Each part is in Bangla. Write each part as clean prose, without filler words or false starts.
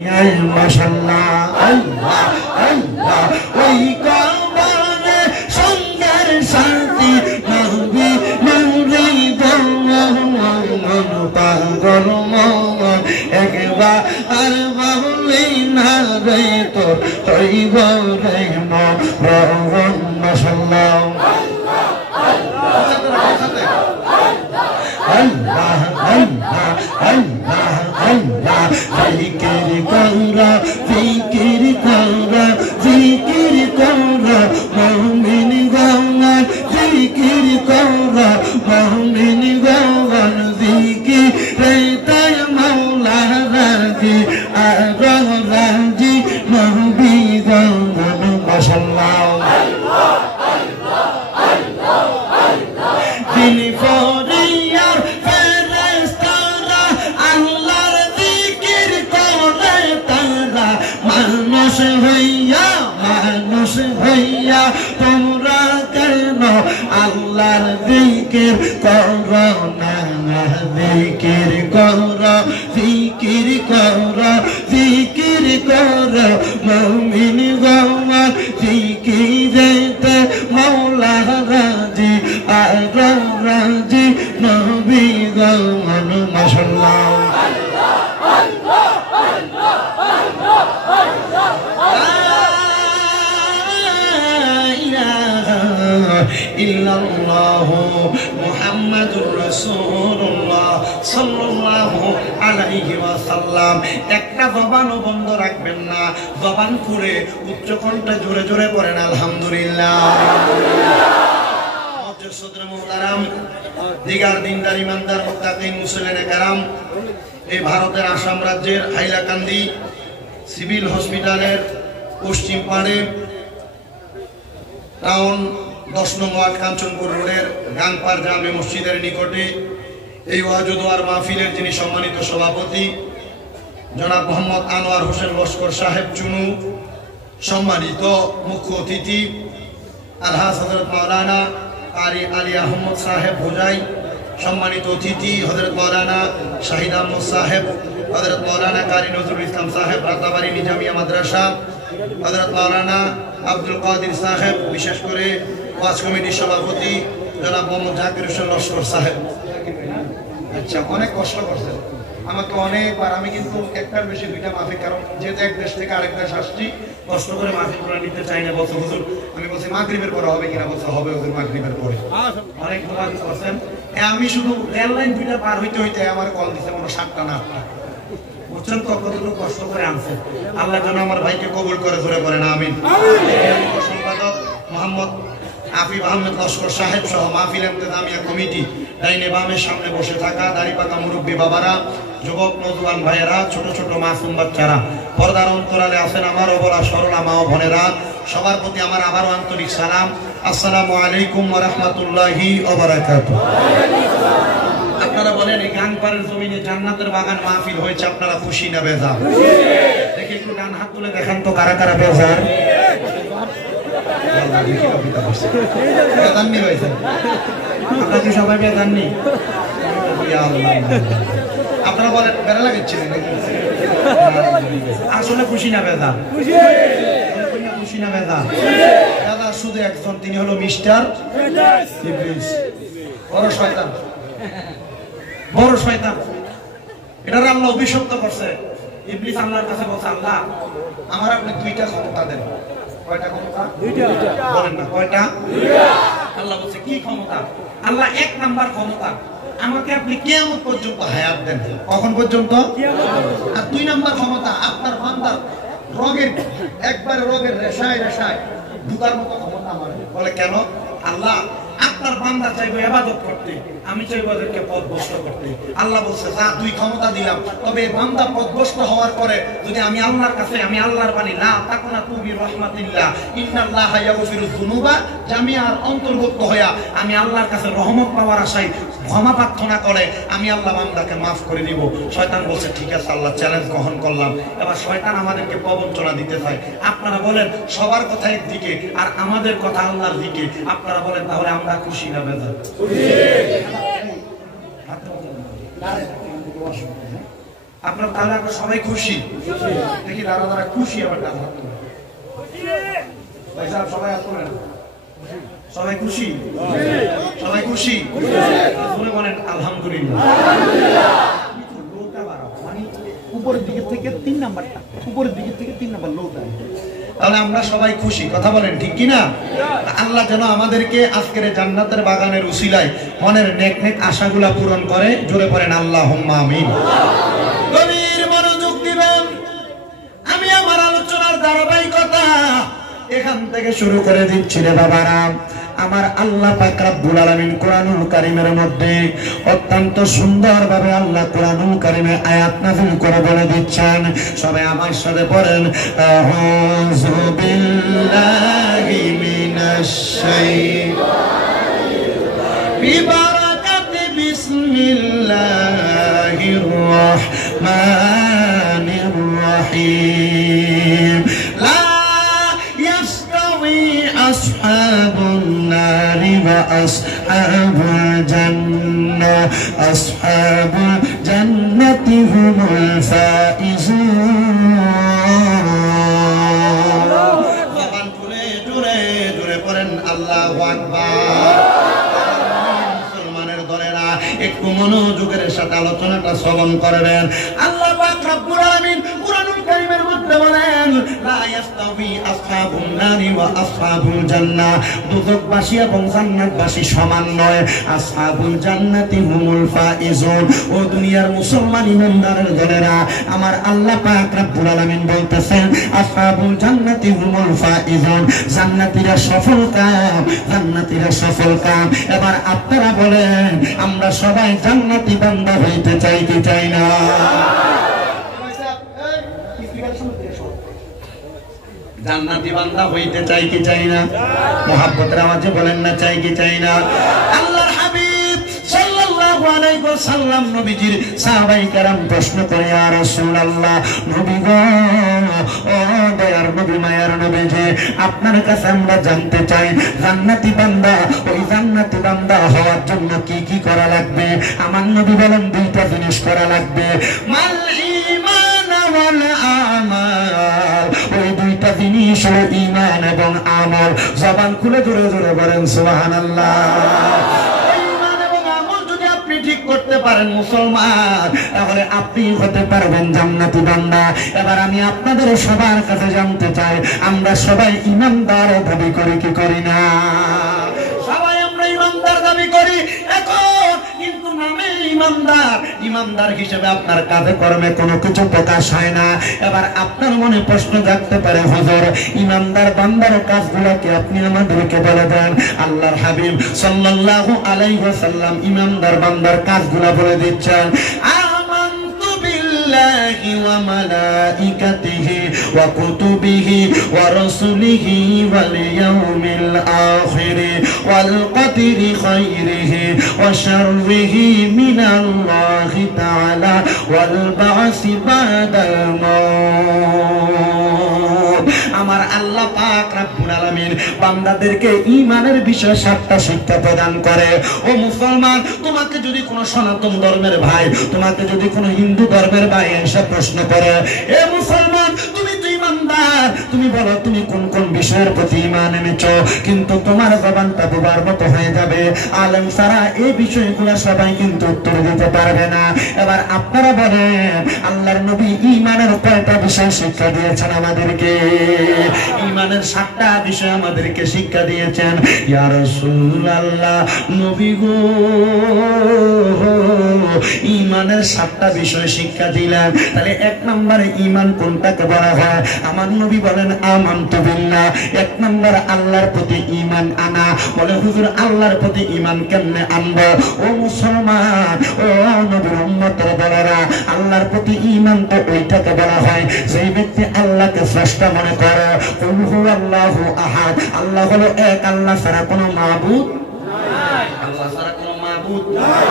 মাশাআল্লাহ আল্লাহ আল্লাহ ওই কাবারে সুন্দর শান্তি নবী নূরে দমন পাগল মন একবার আর বলে না রে তো হইব রে মরণ মাশাআল্লাহ আল্লাহ আল্লাহ আল্লাহ আল্লাহ জিকির করা জিকির করা জিকির করা মুমিন গাওয়ান জিকির করা মুমিন গাওয়ান জিকির রে তাই মাওলা রাজি আর রাজি নবী গাওয়ান মাশাআল্লাহ আল্লাহ আল্লাহ আল্লাহ আল্লাহ দিন ফরিয়ার ফেরেশতারা আল্লাহর জিকির করে তারা মানুষ হইয়া তোমরা কেন আল্লাহর জিকির করো না জিকির করো জিকির করো জিকির করো মুমিন গাওয়ান জিকিরেতে মাওলা রাজি আর রাজি নবী গাওয়ান মাশাআল্লাহ আল্লাহ আল্লাহ আল্লাহ আল্লাহ আল্লাহ ইল্লাল্লাহ মুহাম্মাদুর রাসূলুল্লাহ সাল্লাল্লাহু আলাইহি ওয়াসাল্লাম। একটা জবানও বন্ধ রাখবেন না, জবান খুলে উচ্চ কণ্ঠে জোরে জোরে পড়েন আলহামদুলিল্লাহ। মুজসসিদুল মুহতারাম দিগার দিনদার ইমানদার মুত্তাকিন মুসলিনে কারাম, এই ভারতের আসাম রাজ্যের হাইলাকান্দি সিভিল হসপিটালের পশ্চিম পাড়ে টাউন 10 নং ওয়ার্ড কাঞ্চনপুর রোডের গাংপার জামে মসজিদের নিকটে এই ওয়াজ ও দোয়ার মাহফিলের যিনি সম্মানিত সভাপতি জনাব মোহাম্মদ আনোয়ার হোসেন লস্কর সাহেব চুনু, সম্মানিত মুখ্য অতিথি আলহাজ হযরত মাওলানা কারি আলী আহমদ সাহেব ভোজাই, সম্মানিত অতিথি হযরত মাওলানা শাহিদ আহমদ সাহেব, হযরত মাওলানা কারি নজরুল ইসলাম সাহেব রাতাবাড়ি নিজামিয়া মাদ্রাসা, হযরত মাওলানা আব্দুল কাদির সাহেব, বিশেষ করে ওয়াজ কমিটির সভাপতি জনাব মোহাম্মদ জাকির হোসেন লস্কর সাহেব। আচ্ছা, অনেক কষ্ট করছেন আমাকে অনেকবার, আমি কিন্তু একটার বেশি দুইটা মাহফিল, কারণ যেহেতু এক দেশ থেকে আরেক দেশ আসছি, কষ্ট করে মাহফিল করে নিতে চাই না। বলছে হুজুর, আমি বলছি মাগরিবের পরে হবে কিনা, বলছে হবে হুজুর মাগরিবের পরে। অনেক দোয়া করছেন। আমি শুধু রেল লাইন দুইটা পার হইতে হইতে আমার কল দিছে মনে 7টা না 8টা, বুঝছেন তো কতটুকু কষ্ট করে আনছে। আল্লাহ যেন আমার ভাইকে কবুল করে, ধরে বলেন আমিন। সম্পাদক মোহাম্মদ আফিফ আহমেদ লস্কর সাহেব সহ মাহফিল ইন্তেজামিয়া কমিটি, ডাইনে বামের সামনে বসে থাকা দাড়িপাকা মুরব্বী বাবারা, যুবক নওজোয়ান ভাইয়েরা, ছোট ছোট মাসুম বাচ্চারা, পর্দার অন্তরালে আছেন আমার অবলা সরলা মা ও বোনেরা, সবার প্রতি আমার আবারও আন্তরিক সালাম। আসসালামু আলাইকুম ওয়া রাহমাতুল্লাহি ওয়া বারাকাতুহু। আপনারা বলেন, এই গাংপাড়ের জমিনে জান্নাতের বাগান মাহফিল হয়েছে, আপনারা খুশি না বেজার? দেখি একটু ডান হাত তুলে দেখান তো কারা কারা বেজার। বেজাননি হয়েছে? আপনারা কি সবাই বেজাননি? আপনারা বলেন বেড়া লাগাচ্ছিলেন নাকি? আসলে খুশি না বেজার? খুশি না বেজার? দাদা শুধু একজন, তিনি হলো মিস্টার ইবলিস, বড় শয়তান, বড় শয়তান। এটার আল্লাহ অভিশপ্ত করছে। ইবলিস আল্লাহর কাছে বলছে, আল্লাহ আমার আপনি 2টা ক্ষমতা দেন। কয়টা ক্ষমতা? 2টা। বলেন না কয়টা? 2টা। আল্লাহ বলছে কি ক্ষমতা? আল্লাহ 1 নাম্বার ক্ষমতা, আমাকে আপনি কিয়ামত পর্যন্ত হায়াত দেন। কখন পর্যন্ত? কিয়ামত পর্যন্ত। আর 2 নাম্বার ক্ষমতা, আপনার বান্দার রোগের একবার রোগের রেশায় রেশায় ঢুকার মতো ক্ষমতা আমার। বলে কেন? আল্লাহ আপনার বান্দা চাইবে ইবাদত করতে, আমি চাইবো ওদেরকে পথভ্রষ্ট করতে। আল্লাহ বলছে, যা 2 ক্ষমতা দিলাম, তবে বান্দা পথভ্রষ্ট হওয়ার পরে যদি আমি আল্লাহর কাছে, আমি আল্লাহর বাণী লা তাকুনাতু বিরহমাতিল্লাহ ইন্নাল্লাহা ইয়াগফিরুয যুনুবা জামিআর অন্তর্ভুক্ত হইয়া আমি আল্লাহর কাছে রহমত পাওয়ার আশায় ক্ষমা প্রার্থনা করে আমি আল্লাহ বান্দাকে মাফ করে দিব। শয়তান বলছে, ঠিক আছে আল্লাহ, চ্যালেঞ্জ গ্রহণ করলাম। এবার শয়তান আমাদেরকে প্রবঞ্চনা দিতে চায়। আপনারা বলেন সবার কথা একদিকে আর আমাদের কথা আল্লাহর দিকে, আপনারা বলেন তাহলে আমরা খুশি না বেজার? আপনার তাহলে আমরা সবাই খুশি? দেখি যারা খুশি আবার হাত তোলেন। ভাই সাহেব সবাই হাত তোলেন। সবাই খুশি? সবাই খুশি? মনে বলেন আলহামদুলিল্লাহ। মানে উপরের দিকে থেকে 3 নাম্বারটা, উপরের দিকে থেকে 3 নাম্বার লোটা। তাহলে আমরা সবাই খুশি, কথা বলেন ঠিক কিনা? আল্লাহ যেন আমাদেরকে আজকের জান্নাতের বাগানের উসিলায় মনের নেক নেক আশাগুলা পূরণ করে। জোরে পড়েন আল্লাহুম্মা আমিন। গভীর মনোযোগ দিবেন। আমি আমার আলোচনার ধারাবাহিকতা এখান থেকে শুরু করে দিচ্ছি রে বাবারা। আমার আল্লাহ পাক রব্বুল আলামিন কোরআনুল কারীমের মধ্যে অত্যন্ত সুন্দরভাবে আল্লাহ কোরআনুল কারীমে আয়াত নাযিল করে বলে দিচ্ছেন। সবাই আমার সাথে পড়েন, আউযু বিল্লাহি মিনাশ শাইতানির বিবারাকাতি বিসমিল্লাহির রাহমানির রাহিম। أصحاب النار وأصحاب الجنة أصحاب الجنة هم الفائزون। زبان খুলে জোরে জোরে পড়েন আল্লাহু আকবার। মুসলমানের দলেরা একটু মনোযোগের সাথে আলোচনাটা শ্রবণ করবেন। আল্লাহ পাক রব্বুল আলামিন কোরআনুল কারীমের মধ্যে বলেন, লা ইয়াস্তাবি আসহাবুন নারি ওয়া আসহাবুল জান্নাহ। দুজকবাসী এবং জান্নাতবাসী সমান নয়। আসহাবুল জান্নাতি হুমুল ফাইজুন। ও দুনিয়ার মুসলমান ইমানদারের দলেরা, আমার আল্লাহ পাক রব্বুল আলামিন বলতেছেন, আসহাবুল জান্নাতি হুমুল ফাইজুন। জান্নাতীরা সফল কাম, জান্নাতীরা সফল কাম। এবার আপনারা বলেন, আমরা সবাই জান্নাতি বান্দা হইতে চাই কি চাই না? জান্নাতি বান্দা হইতে চাই কি চাই না? মুহাব্বতের আওয়াজে বলেন না, চাই কি চাই না? আল্লাহর হাবিব সাল্লাল্লাহু আলাইহি ওয়াসাল্লাম নবীজির সাহাবায়ে কেরাম প্রশ্ন করে, ইয়া রাসূলুল্লাহ, নবী গো, ও দয়ার নবী, মায়ার নবী, যে আপনার কাছে আমরা জানতে চাই, জান্নাতি বান্দা, ওই জান্নাতি বান্দা হওয়ার জন্য কি কি করা লাগবে? আমার নবী বলেন, 2টা জিনিস করা লাগবে। মাল ঈমান ওয়াল আমাল। ওই 2টা জিনিস হলো ঈমান এবং আমল। জবান খুলে জোরে জোরে বলেন সুবহানাল্লাহ। ঈমান এবং আমল যদি আপনি ঠিক করতে পারেন মুসলমান, তাহলে আপনি হতে পারবেন জান্নাতি বান্দা। এবার আমি আপনাদের সবার কাছে জানতে চাই, আমরা সবাই ঈমানদার দাবি করি কি করি না? সবাই আমরা ঈমানদার দাবি করি। এখন কিন্তু নামে ঈমানদার, ঈমানদার হিসেবে আপনার কাজে কর্মে কোনো কিছু প্রকাশ হয় না। এবার আপনার মনে প্রশ্ন জাগতে পারে, হুজুর, ঈমানদার বান্দার কাজগুলো কি আপনি আমাদেরকে বলে দেন? আল্লাহর হাবিব সাল্লাল্লাহু আলাইহি ওয়াসাল্লাম ঈমানদার বান্দার কাজগুলো বলে দিচ্ছেন। আমানতু বিল্লাহি ওয়া মালাইকাতিহি ওয়া কুতুবিহি ওয়া রাসূলিহি ওয়াল ইয়াউমিল আখির ওয়াল কদরি খাইরিহি ওয়া শাররিহি মিনাল্লাহি তাআলা ওয়াল বা'সি বাদাল মাউত। আমার আল্লাহ পাক রব্বুল আলামিন বান্দাদেরকে ঈমানের বিষয়ে 7টা শিক্ষা প্রদান করে। ও মুসলমান, তোমাকে যদি কোনো সনাতন ধর্মের ভাই, তোমাকে যদি কোনো হিন্দু ধর্মের ভাই এসে প্রশ্ন করে, এ মুসলমান, তুমি তো ঈমানদার, তুমি বলো তুমি কোন কোন বিষয়ের প্রতি ঈমান এনেছো, কিন্তু তোমার জবানটা বোবার মতো হয়ে যাবে। আলেম ছাড়া এই বিষয়গুলো সবাই কিন্তু উত্তর দিতে পারবে না। এবার আপনারা বলেন, আল্লাহর নবী ঈমানের কয়টা বিষয় শিক্ষা দিয়েছেন আমাদেরকে? ঈমানের 7টা বিষয় আমাদেরকে শিক্ষা দিয়েছেন। ইয়া রাসূলুল্লাহ, নবী গো, ঈমানের 7টা বিষয় শিক্ষা দিলেন। তাহলে 1 নম্বরে ঈমান কোনটাকে বলা হয়? আমার নবী বলেন, আমানতু বিল্লাহ। 1 নম্বর আল্লাহর প্রতি ঈমান আনা। বলে, হুজুর, আল্লাহর প্রতি ঈমান কেমনে আনবো? ও মুসলমান, ও নবীর উম্মতের দলেরা, আল্লাহর প্রতি ঈমান তো ওইটাকে বলা হয় যেই ব্যক্তি আল্লাহকে স্রষ্টা মনে করে। কুল হুয়াল্লাহু আহাদ। আল্লাহ হলো এক, আল্লাহ ছাড়া কোনো মাবুদ নাই। আল্লাহ ছাড়া কোনো মাবুদ নাই।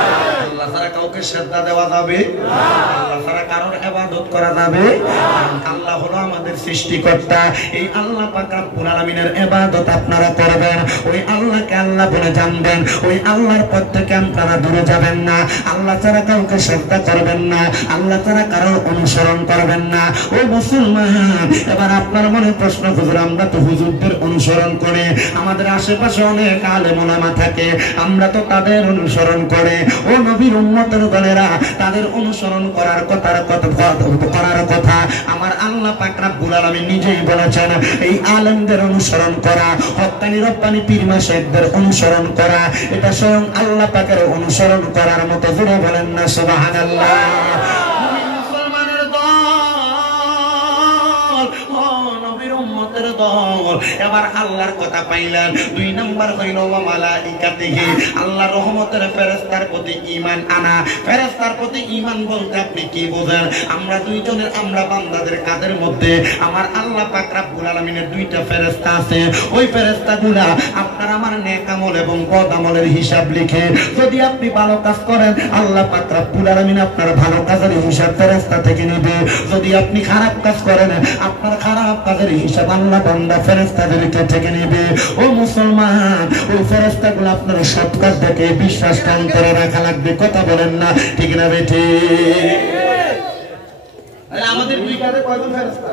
আল্লাহ ছাড়া কাউকে শ্রদ্ধা দেওয়া যাবে না। আল্লাহ ছাড়া কারোর ইবাদত করা যাবে না। আল্লাহ হলো আমাদের জগতের সৃষ্টিকর্তা এই আল্লাহ পাক রব্বুল আলামিনের ইবাদত আপনারা করবেন, ওই আল্লাহকে আল্লাহ বলে জানবেন, ওই আল্লাহর পথ থেকে আপনারা দূরে যাবেন না, আল্লাহ ছাড়া কাউকে শ্রদ্ধা করবেন না, আল্লাহ ছাড়া কারোর অনুসরণ করবেন না। ও মুসলমান, এবার আপনার মনে প্রশ্ন, হুজুর আমরা তো হুজুরদের অনুসরণ করে, আমাদের আশেপাশে অনেক আলেম ওলামা থাকে, আমরা তো তাদের অনুসরণ করে। ও নবীর উম্মতের দলেরা, তাদের অনুসরণ করার কথা আমার আল্লাহ পাক রব্বুল আলামিন নিজেই বলেছেন, এই আলেমদের অনুসরণ করা, হক্কানি রব্বানি পীর মাশায়েখদের অনুসরণ করা, এটা স্বয়ং আল্লাহ পাকের অনুসরণ করার মতো। জোরে বলেন না সুবহানাল্লাহ। এবার আল্লাহর কথা পাইলেন। 2 নাম্বার হইল ওয়া মালাইকাতিহি, আল্লাহর রহমতের ফেরেশতার প্রতি ঈমান আনা। ফেরেশতার প্রতি ঈমান বলতে আপনি কি বোঝেন? আমরা দুইজনের, আমরা বান্দাদের কাদের মধ্যে আমার আল্লাহ পাক রব্বুল আলামিনের 2টা ফেরেশতা আছে। ওই ফেরেশতাগুলা আপনার আমার নেক আমল এবং বদ আমলের হিসাব লিখে, যদি আপনি ভালো কাজ করেন আল্লাহ পাক রব্বুল আলামিন আপনার ভালো কাজের হিসাব ফেরেশতা থেকে নেবে, যদি আপনি খারাপ কাজ করেন আপনার খারাপ কাজের হিসাব আল্লাহ বান্দা ফেরেশতাদেরকে থেকে নেবে। ও মুসলমান, ওই ফেরেশতাগুলো আপনার সৎ কাজ দেখে বিশ্বাসটা অন্তরে রাখা লাগবে। কথা বলেন না ঠিক না বেঠি? আমাদের 2 কাজে কয়জন ফেরেশতা?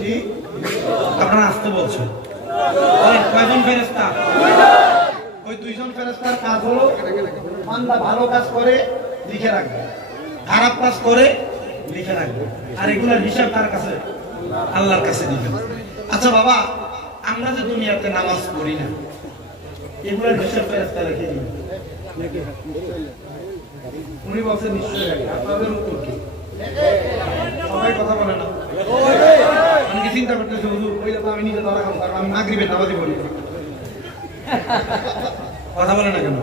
জি, আপনারা আসতে বলছেন কয়জন ফেরেশতা? ওই 2জন ফেরেশতার কাজ হলো বান্দা ভালো কাজ করে লিখে রাখবে, খারাপ কাজ করে লিখে রাখবে, আর এগুলোর হিসাব কার কাছে? আল্লাহর কাছে দিবেন। আচ্ছা বাবা, আমরা যে দুনিয়াতে নামাজ পড়ি না, এগুলোর হিসাব ফেরেশতা রেখে দিবেন। উনি বলছেন নিশ্চয়ই রাখে। আপনাদের উত্তর কি? সবাই কথা বলে না। আমি কি চিন্তা করতেছি, হুজুর ওইটা তো আমি নিজে ধরা খাম, আমি মাগরিবের নামাজই পড়ি। কথা বলে না কেন?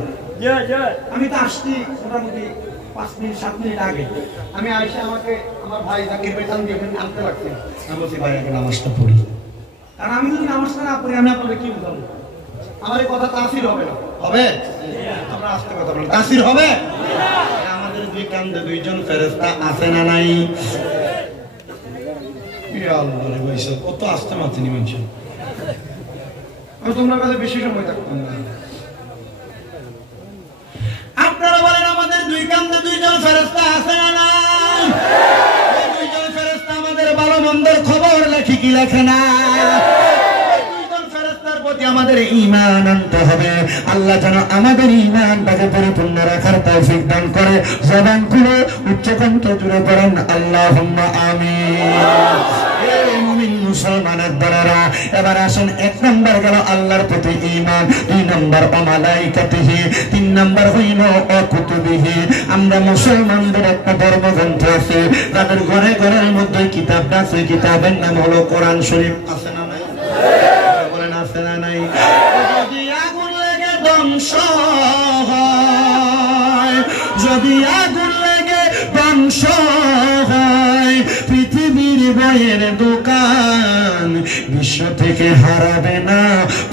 আমি তো আসছি মোটামুটি 5 মিনিট 7 মিনিট আগে। আমি আইসা আমাকে আমার ভাই জাকির ভাই সঙ্গে আনতে লাগছে। আমি বলছি ভাই আগে নামাজটা পড়ি, কারণ আমি যদি নামাজটা না পড়ি আমি আপনাদের কি বুঝাবো? আমার এই কথা তাসির হবে না। হবে? আমরা আস্তে কথা বলি, তাসির হবে? আমাদের 2 কান্দে 2জন ফেরেশতা আছে না নাই? ইয়া আল্লাহ রে ভাই, কত আস্তে মারতে নি মানুষ। আমি তোমার কাছে বেশি সময় থাকতাম না। আপনারা বলেন আমাদের 2 কান্দে 2জন ফেরেশতা আছে না নাই? এই 2জন ফেরেশতা আমাদের ভালো মন্দের খবর লেখে কি লেখে না? এই 2জন ফেরেশতার প্রতি আমাদের ঈমান আনতে হবে। আল্লাহ যেন আমাদের ঈমানটাকে পরিপূর্ণ রাখার তৌফিক দান করে। জবান খুলে উচ্চ কণ্ঠে জুড়ে পড়েন আল্লাহুম্মা আমিন। মুসলমানের দলেরা, এবার আসেন 1 নাম্বার গেল আল্লাহর প্রতি ঈমান, 2 নাম্বার ওয়া মালাইকাতিহি, 3 নাম্বার হইল ওয়া কুতুবিহি। আমরা মুসলমানদের একটা ধর্মগ্রন্থ আছে, যাদের ঘরে ঘরের মধ্যে কিতাবটা আছে, কিতাবের নাম হলো কোরআন শরীফ। আছে না নাই? বলেন আছে না নাই? যদি আগুন লেগে ধ্বংস হয়, যদি আগুন লেগে ধ্বংস হয়, পৃথিবীর বইয়ের দোকান বিশ্ব থেকে হারাবে না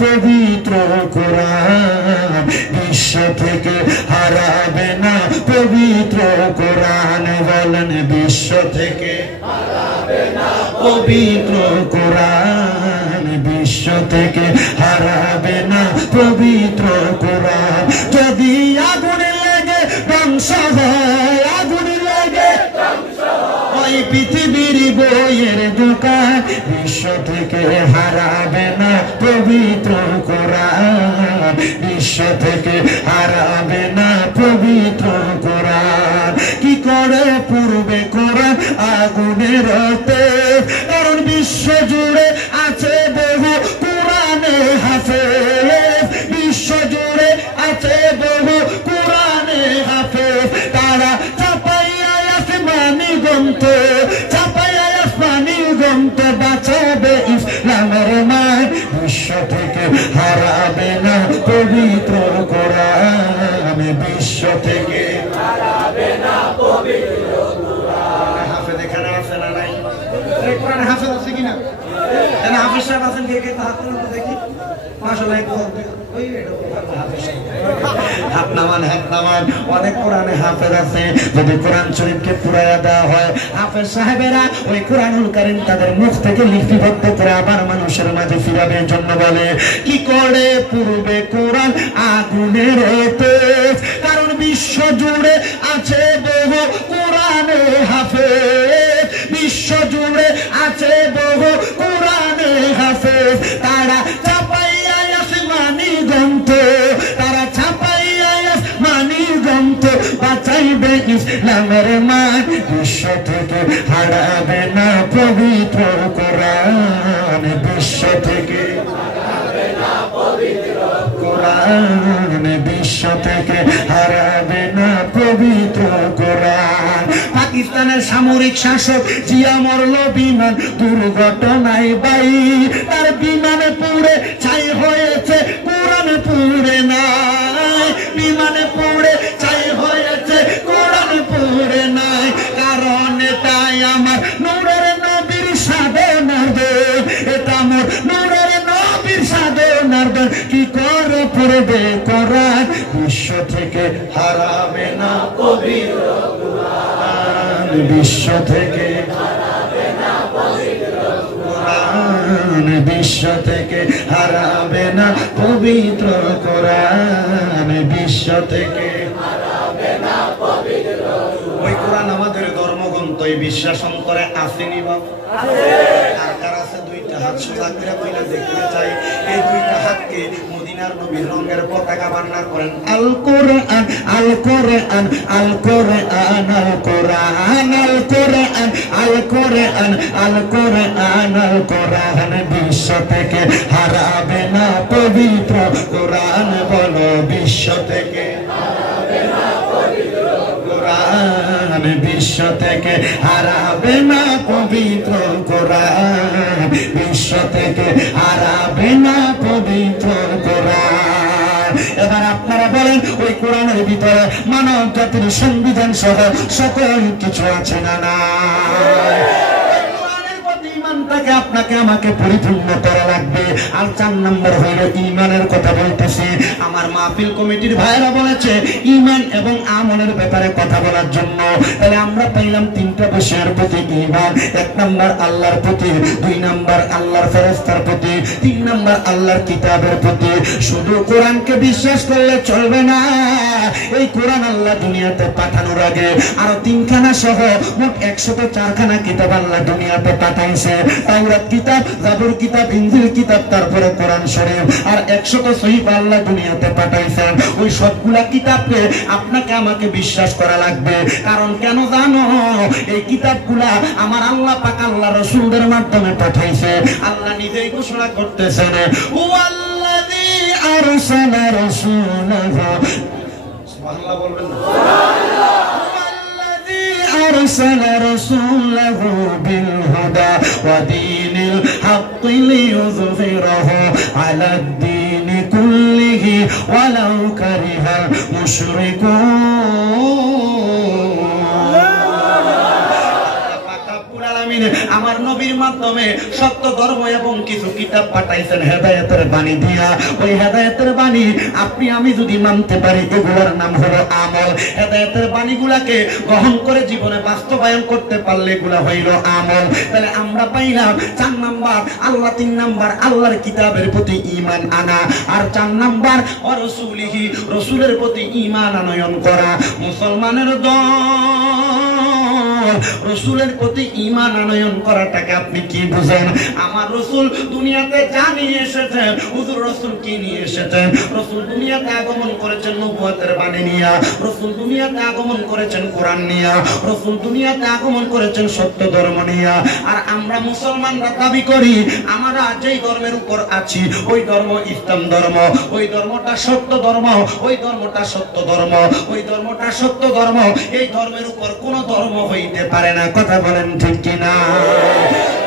পবিত্র কোরআন, বিশ্ব থেকে হারাবে না পবিত্র কোরআন। বলেন বিশ্ব থেকে হারাবে না পবিত্র কোরআন, বিশ্ব থেকে হারাবে না পবিত্র কোরআন। যদি আগুন লেগে ধ্বংস হয়, আগুন লেগে ওই পৃথিবীর বইয়ের দোকান বিশ্ব থেকে হারাবে না পবিত্র কোরআন, বিশ্ব থেকে হারাবে না পবিত্র কোরআন। কি করে পূর্বে কোরআন আগুনের রাতে, কারণ বিশ্ব জুড়ে আছে বহু কোরআনে হাফেজ, বিশ্ব জুড়ে আছে বহু কোরআনে হাফেজ। তারা চাপাইয়া আসমানি গ্রন্থ, চাপাইয়া আসমানি গ্রন্থ বাঁচাবে ইসলামের মান, বিশ্ব থেকে হারাবে না পবিত্র কোরআন, বিশ্ব থেকে হারাবে না পবিত্র কোরআন। হাফেজ এখানে আছে না নাই? কোরআন হাফেজ আছে কিনা? হাফেজ সাহেব আছেন কে কে? হাত তুলুন তো দেখি। মাশাআল্লাহ, হাত নামান, হাত নামান। অনেক কোরআনে হাফেজ আছে, যদি কোরআন শরীফকে পুরাইয়া দেওয়া হয়, হাফেজ সাহেবেরা ওই কোরআনুল কারীম তাদের মুখ থেকে লিপিবদ্ধ করে আবার মানুষের মাঝে ফিরাবে। জন্য বলে কি করে পূর্বে কোরআন আগুনের তেজ, কারণ বিশ্ব জুড়ে আছে বহু কোরআনে হাফেজ, বিশ্ব জুড়ে আছে বহু কোরআনে হাফেজ। তারা ছাপাইয়া আসমানি গ্রন্থ, তারা ছাপাইয়া আসমানি গ্রন্থ, বাঁচাইবে ইসলামের মান, বিশ্ব থেকে হারাবে না পবিত্র কোরআন, বিশ্ব থেকে হারাবে না পবিত্র কোরআন, বিশ্ব থেকে হারাবে না পবিত্র কোরআন। পাকিস্তানের সামরিক শাসক জিয়া মরল বিমান দুর্ঘটনায় বাই, তার বিমানে পুড়ে ছাই হয়েছে, কোরআনে পুড়ে নাই, বিমানে পুড়ে ছাই হয়েছে, কোরআনে পুড়ে নাই। কারণ এটাই আমার নূরের নবীর সাধনার দেন, এটা আমার নূরের নবীর সাধনার দেন। কি করে পড়বে কোরআন, বিশ্ব থেকে হারাবে না পবিত্র কোরআন, বিশ্ব থেকে হারাবে না পবিত্র কোরআন, বিশ্ব থেকে হারাবে না পবিত্র কোরআন, বিশ্ব থেকে হারাবে না পবিত্র। ওই কোরআন আমাদের ধর্মগ্রন্থ, এই বিশ্বাস অন্তরে আসেনি বাবা? আর কার আছে? দুইটা হাত সোজা করে কইলা দেখতে চাই, এই দুইটা হাতকে মদিনার নবীর রঙের পতাকা বান্না করেন। আল কোরআন, আল কোরআন, আল কোরআন, আল কোরআন, আল কোরআন, আল কোরআন, আল কোরআন, আল কোরআন, বিশ্ব থেকে হারাবে না পবিত্র কোরআন। বলো বিশ্ব থেকে হারাবে না পবিত্র কোরআন, বিশ্ব থেকে হারাবে না পবিত্র কোরআন, বিশ্ব থেকে হারাবে না পবিত্র কোরআন। এবার আপনারা বলেন ওই কোরআনের ভিতরে মানব জাতির সংবিধান সহ সকল কিছু আছে না নাই? ইমানটাকে আপনাকে আমাকে পরিপূর্ণ করা লাগবে। আর 4 নম্বর হইল ঈমানের কথা বলতেছি। আমার মাহফিল কমিটির ভাইরা বলেছে ঈমান এবং আমলের ব্যাপারে কথা বলার জন্য। তাহলে আমরা পাইলাম 3টা বিষয়ের প্রতি ঈমান। 1 নম্বর আল্লাহর প্রতি, 2 নম্বর আল্লাহর ফেরেশতার প্রতি, 3 নম্বর আল্লাহর কিতাবের প্রতি। শুধু কোরআনকে বিশ্বাস করলে চলবে না। এই কোরআন আল্লাহ দুনিয়াতে পাঠানোর আগে আরো 3খানা সহ মোট 104খানা কিতাব আল্লাহ দুনিয়াতে পাঠাইছে। তাওরাত কিতাব, জাবুর কিতাব, ইনজিল কিতাব, তারপরে কোরআন শরীফ, আর 100 সহিফা আল্লাহ দুনিয়াতে পাঠাইছেন। ওই সবগুলা কিতাবকে আপনাকে আমাকে বিশ্বাস করা লাগবে। কারণ কেন জানো? এই কিতাবগুলা আমার আল্লাহ পাক আল্লাহ রাসূলদের মাধ্যমে পাঠাইছে। আল্লাহ নিজেই ঘোষণা করতেছেন, ওয়াল্লাযী আরসালা রাসূলাহু, সুবহানাল্লাহ বলবেন না? أرسل رسوله بالهدى ودين الحق ليظهره على الدين كله ولو كره المشركون। আমার নবীর মাধ্যমে সত্য ধর্ম এবং কিছু কিতাব পাঠাইছেন হেদায়েতের বাণী দিয়া। ওই হেদায়েতের বাণী আপনি আমি যদি মানতে পারি, এগুলোর নাম হলো আমল। হেদায়েতের বাণীগুলাকে গ্রহণ করে জীবনে বাস্তবায়ন করতে পারলে এগুলা হইল আমল। তাহলে আমরা পাইলাম 4 নাম্বার আল্লাহ, 3 নাম্বার আল্লাহর কিতাবের প্রতি ঈমান আনা, আর 4 নাম্বার রাসূলিহি, রাসূলের প্রতি ঈমান আনয়ন করা। মুসলমানের দল রাসূলের প্রতি ঈমান আনয়ন করাটাকে আপনি কি বুঝেন? আমার রাসূল দুনিয়াতে জানিয়ে এসেছেন। হুজুর রাসূল কি নিয়ে এসেছেন? রাসূল দুনিয়াতে আগমন করেছেন নবুয়তের বাণী নিয়ে, রাসূল দুনিয়াতে আগমন করেছেন কোরআন নিয়ে, রাসূল দুনিয়াতে আগমন করেছেন সত্য ধর্ম নিয়ে। আর আমরা মুসলমানরা দাবি করি আমরা যেই ধর্মের উপর আছি ওই ধর্ম ইসলাম ধর্ম, ওই ধর্মটা সত্য ধর্ম, ওই ধর্মটা সত্য ধর্ম, ওই ধর্মটা সত্য ধর্ম। এই ধর্মের উপর কোন ধর্ম হইতে পারে না। কথা বলেন ঠিক কিনা?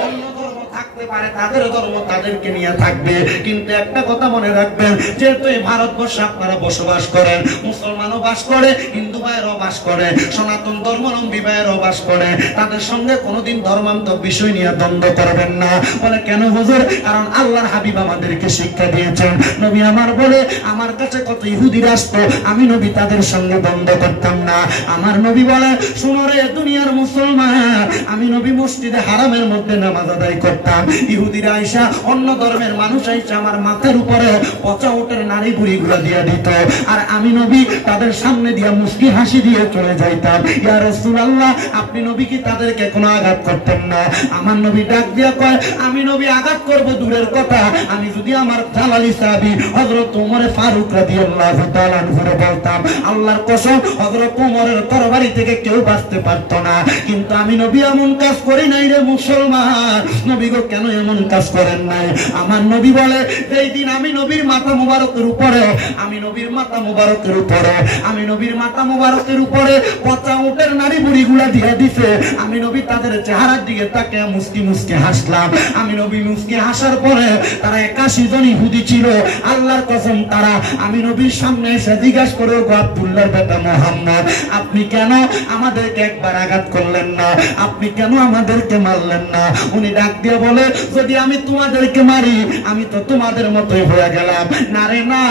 অন্য ধর্ম থাকতে পারে তাদের ধর্ম তাদেরকে নিয়ে থাকবে, কিন্তু একটা কথা মনে রাখবেন, যেহেতু এই ভারতবর্ষে আপনারা বসবাস করেন, মুসলমানও বাস করে, হিন্দু ভাইয়েরও বাস করে, সনাতন ধর্মাবলম্বী ভাইয়েরও বাস করে, তাদের সঙ্গে কোনোদিন ধর্মান্তর বিষয় নিয়ে দ্বন্দ্ব করবেন না। বলে কেন হুজুর? কারণ আল্লাহর হাবিব আমাদেরকে শিক্ষা দিয়েছেন। নবী আমার বলে আমার কাছে কত ইহুদিরা আসতো, আমি নবী তাদের সঙ্গে দ্বন্দ্ব করতাম না। আমার নবী বলে শুনো রে দুনিয়ার মুসলমান, আমি নবী মসজিদে হারামের মধ্যে নামাজ আদায় করতাম, ইহুদিরা আইসা অন্য ধর্মের মানুষ আইসা আমার মাথার উপরে পচা উটের নারী বুড়িগুলো দিয়ে দিত, আর আমি নবী তাদের সামনে দিয়া মুস্কি হাসি দিয়ে চলে যাইতাম। ইয়া রাসূলুল্লাহ, আপনি নবী কি তাদেরকে কোনো আঘাত করতেন না? আমার নবী ডাক দিয়া কয়, আমি নবী আঘাত করব দূরের কথা, আমি যদি আমার জালালি সাহাবী হযরত ওমর ফারুক রাদিয়াল্লাহু তাআলা আনহুরে বলতাম, আল্লাহর কসম হযরত ওমরের তরবারি থেকে কেউ বাঁচতে পারতো না। কিন্তু আমি নবী এমন কাজ করি নাই রে মুসলমান। নবী গো কেন এমন কাজ করেন নাই? আমার নবী বলে যেই দিন আমি নবীর মাথা মুবারকের উপরে, আমি নবীর মাথা মুবারকের উপরে, আমি নবীর মাথা মুবারকের উপরে পচা উটের নারী বুড়িগুলা দিয়ে দিছে, আমি নবী তাদের চেহারার দিকে তাকে মুস্কি মুস্কি হাসলাম। আমি নবী মুস্কি হাসার পরে তারা 81 জন ইহুদি ছিল, আল্লাহর কসম তারা আমি নবীর সামনে এসে জিজ্ঞাসা করে, গো আব্দুল্লাহর বেটা মুহাম্মদ, আপনি কেন আমাদেরকে একবার আঘাত করলেন না? আপনি কেন আমাদেরকে মারলেন না? উনি ডাক দিয়ে বলে, যদি আমি তোমাদেরকে মারি আমি তো তোমাদের মতোই হয়ে গেলাম। না রে না,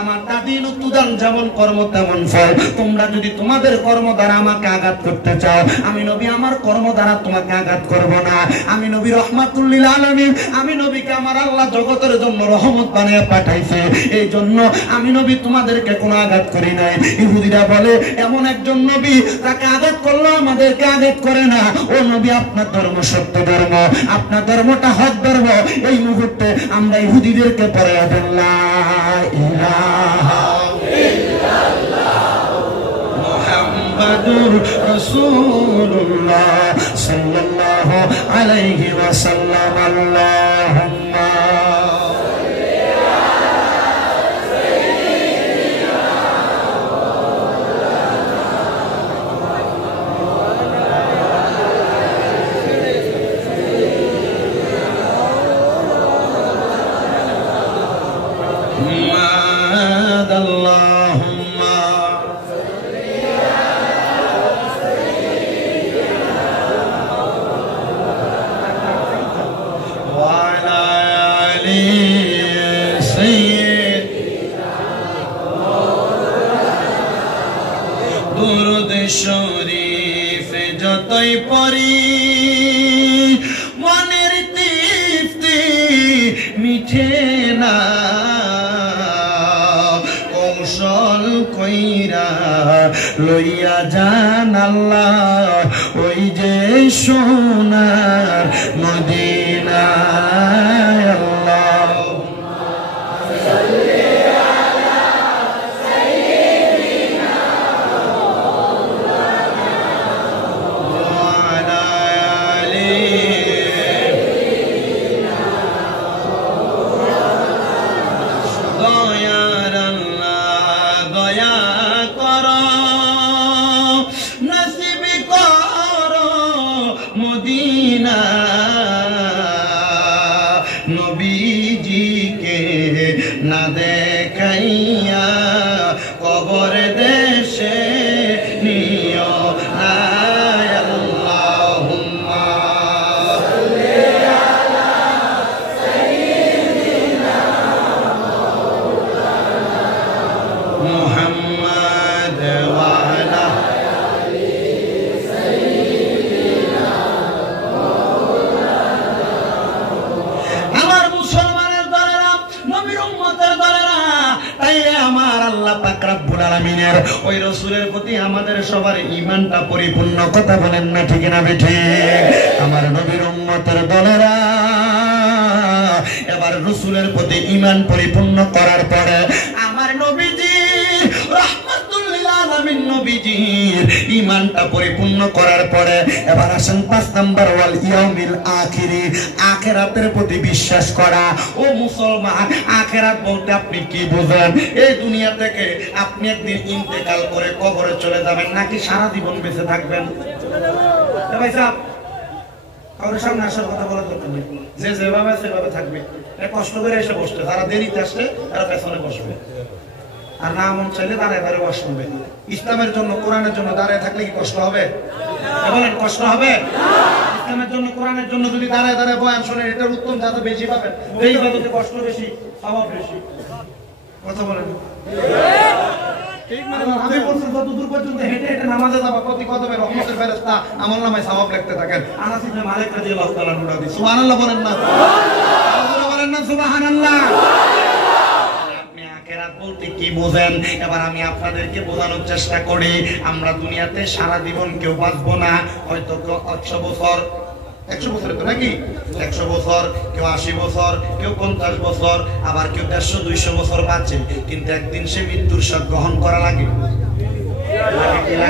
আমার দাদিন উত্তুদান যেমন কর্ম তেমন ফল। তোমরা যদি তোমাদের কর্ম দ্বারা আমাকে আঘাত করতে চাও, আমি নবী আমার কর্ম দ্বারা তোমাকে আঘাত করব না। আমি নবী রহমাতুল লিল আলামিন, আমি নবীকে আমার আল্লাহ জগতের জন্য রহমত বানিয়ে পাঠাইছে, এই জন্য আমি নবী তোমাদেরকে কোনো আঘাত করি নাই। ইহুদিরা বলে এমন একজন নবী তাকে আঘাত করলো আমাদেরকে আঘাত করে না। ও নবী, আপনার ধর্ম সত্য ধর্ম, আপনার ধর্মটা হক ধর্ম। এই মুহূর্তে আমরা ইহুদিদেরকে পড়ে দেন লা ইলাহা ইল্লাল্লাহ মুহাম্মাদুর রাসূলুল্লাহ সাল্লাল্লাহু আলাইহি ওয়াসাল্লাম। আল্লাহুম্মা শরীফ যতই পড়ি মনের তৃপ্তি মিঠে না, কৌশল কইরা লইয়া যান আল্লাহ ওই যে সোনার মদিনা। নবীজিকে না দেখাইয়া কবর দেশে নিও না। আল্লাহুম্মা সাল্লি আলা সাইয়্যিদিনা মুহাম্মদ ওয়া আলা আলি সাইয়্যিদিনা। আমার মুসলমানের দলেরা, নবীর উম্মতের দলেরা, তাই আমার আল্লাহ পাক রব্বুল আলামিনের ওই রাসূলের প্রতি আমাদের সবার ঈমানটা পরিপূর্ণ। কথা বলেন না ঠিক না বেঠিক? আমার নবীর উম্মতের দলেরা এবার রাসূলের প্রতি ঈমান পরিপূর্ণ করার পরে আমার নবীজি রাহমাতুল লিল আলামিন নবীজির ঈমানটা পরিপূর্ণ করার পরে এবার আসেন 5 নাম্বার, ওয়াল ইয়াউমিল আখিরি, আখিরাতের প্রতি বিশ্বাস করা। ও মুসলমান, আখিরাত বলতে আপনি কি বুঝেন? এই দুনিয়া থেকে আপনি একদিন ইন্তেকাল করে কবরে চলে যাবেন, নাকি সারা জীবন বেঁচে থাকবেন? ভাই সাহেব কারোর সামনে আসার কথা বলার দরকার নেই, যে যেভাবে সেভাবে থাকবে। কষ্ট করে এসে বসবে, যারা দেরিতে আসছে তারা পেছনে বসবে, আর না মন চাইলে দাঁড়ায় দাঁড়িয়ে ওয়াজ শুনবে। ইসলামের জন্য কোরআনের জন্য দাঁড়ায় থাকলে কি কষ্ট হবে? বলেন কষ্ট হবে? ইসলামের জন্য কোরআনের জন্য যদি দাঁড়ায় দাঁড়ায় বয়ান শোনেন, এটার উত্তম যাতে বেশি পাবেন। এই ইবাদতে কষ্ট বেশি, স্বভাব বেশি। কথা বলেন আমি বলছি যতদূর পর্যন্ত হেঁটে হেঁটে নামাজে যাবা, প্রতি কদমে রহমতের ফেরেশতা আমলনামায় সওয়াব লিখতে থাকেন। আনাস ইবনে মালিক রাদিয়াল্লাহু তাআলা আনহু হাদিস। সুবহানাল্লাহ বলেন না, বলেন না সুবহানাল্লাহ। আপনি আখিরাত বলতে কি বোঝেন? এবার আমি আপনাদেরকে বোঝানোর চেষ্টা করি। আমরা দুনিয়াতে সারা জীবন কেউ বাঁচবো না, হয়তো 100 বছর, 100 বছর তো নাকি 100 বছর, কেউ 80 বছর, কেউ 50 বছর, আবার কেউ 150-200 বছর বাঁচে। কিন্তু একদিন সে মৃত্যুর স্বাদ গ্রহণ করা লাগে, লাগে না?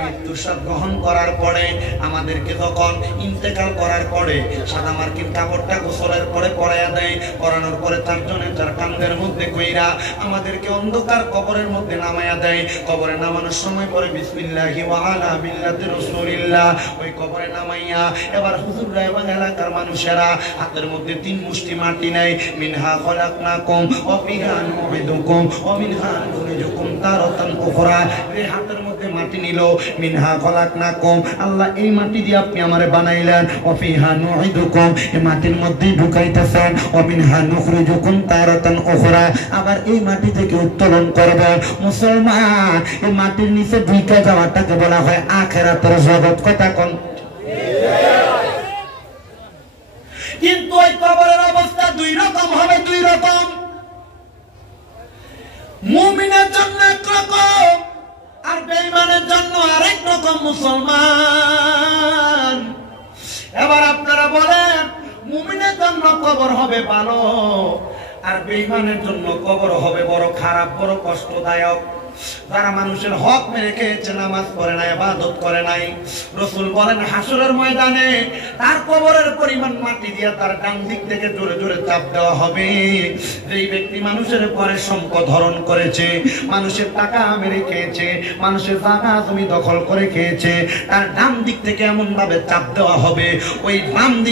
মৃত্যুর স্বাদ গ্রহণ করার পরে আমাদেরকে যখন ইন্তেকাল করার পরে সাদা মার্কিন কাপড়টা গোসলের পরে পরাইয়া দেয়, পরানোর পরে তার জন্য তার কান্দের মধ্যে কইরা আমাদেরকে অন্ধকার কবরের মধ্যে নামাইয়া দেয়। কবরে নামানোর সময় পরে বিসমিল্লাহি ওয়া আলা মিল্লাতি রাসূলিল্লাহ ওই কবরে নামাইয়া এবার হুজুররা এবং এলাকার মানুষেরা হাতের মধ্যে 3 মুষ্টি মাটি নেয়। মিনহা খলাকনাকুম ওয়া ফিহা নুঈদুকুম ওয়া মিনহা নুখরিজুকুম তারাতান উখরা। এই হাতের মধ্যে মাটি নিল, মিনহা খলাকনাকুম, আল্লাহ এই মাটি দিয়ে আপনি আমারে বানাইলেন, ওয়া ফিহা নুঈদুকুম, এই মাটির মধ্যেই ঢুকাইতেছেন, ওয়া মিনহা নুখরিজুকুম তারাতান উখরা, আবার এই মাটি থেকে উত্তোলন করবে। মুসলমান, এই মাটির নিচে ঢুকে যাওয়াটাকে বলা হয় আখিরাতের জগৎ। কথা কোন? কিন্তু ওই কবরের অবস্থা 2 রকম হবে, 2 রকম। মুমিনের জন্য এক রকম, আর বেঈমানের জন্য আরেক রকম। মুসলমান, এবার আপনারা বলেন মুমিনের জন্য কবর হবে ভালো, আর বেঈমানের জন্য কবর হবে বড় খারাপ, বড় কষ্টদায়ক। যারা মানুষের হক মেরে খেয়েছে, নামাজ পড়ে নাই, ইবাদত করে নাই, রাসূল বলেন হাসরের ময়দানে তার কবরের পরিমাণ মাটি দিয়ে তার ডান দিক থেকে জোরে জোরে চাপ দেওয়া হবে। যেই ব্যক্তি মানুষের পরে সম্পদ হরণ করেছে, মানুষের টাকা মেরে খেয়েছে, মানুষের জায়গা জমি দখল করে খেয়েছে, তার ডান দিক থেকে এমন ভাবে চাপ দেওয়া হবে ওই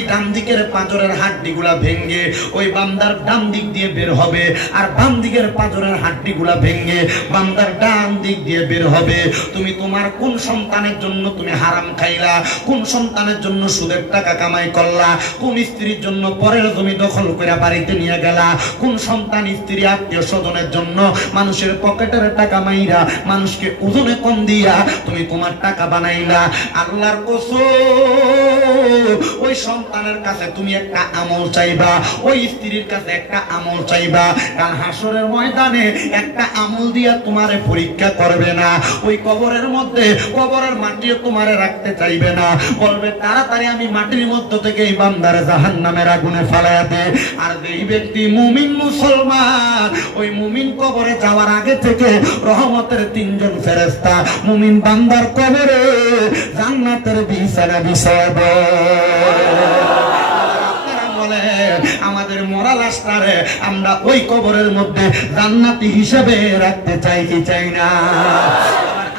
ডান দিকের পাঁজরের হাড্ডিগুলা ভেঙে ওই বান্দার ডান দিক দিয়ে বের হবে, আর বাম দিকের পাঁজরের হাড্ডিগুলা ভেঙে বান্দার ডান দিক দিয়ে বের হবে। তুমি তোমার কোন সন্তানের জন্য তুমি হারাম খাইলা, কোন সন্তানের জন্য সুদের টাকা কামাই করলা, কোন স্ত্রীর জন্য পরের জমি দখল করে বাড়িতে নিয়ে গেলা, কোন সন্তান স্ত্রী আত্মীয় স্বজনের জন্য মানুষের পকেটের টাকা মাইরা মানুষকে ওজনে কম দিয়া তুমি তোমার টাকা বানাইলা। আল্লাহর কসম, ওই সন্তানের কাছে তুমি একটা আমল চাইবা, ওই স্ত্রীর কাছে একটা আমল চাইবা। কাল হাসরের ময়দানে একটা আমল দিয়া তোমারে পরীক্ষা করবে না। ওই কবরের মধ্যে কবরের মাটি তোমারে রাখতে চাইবে না, বলবে তাড়াতাড়ি আমি মাটির মধ্যে থেকে এই বান্দারে জাহান্নামের আগুনে ফালাইয়া দে। আর যেই ব্যক্তি মুমিন মুসলমান, ওই মুমিন কবরে যাওয়ার আগে থেকে রহমতের 3 জন ফেরেশতা মুমিন বান্দার কবরে জান্নাতের বিছানা বিছায়া দেয়। আমাদের মরা লাশটারে আমরা ওই কবরের মধ্যে জান্নাতি হিসেবে রাখতে চাই কি চাই না?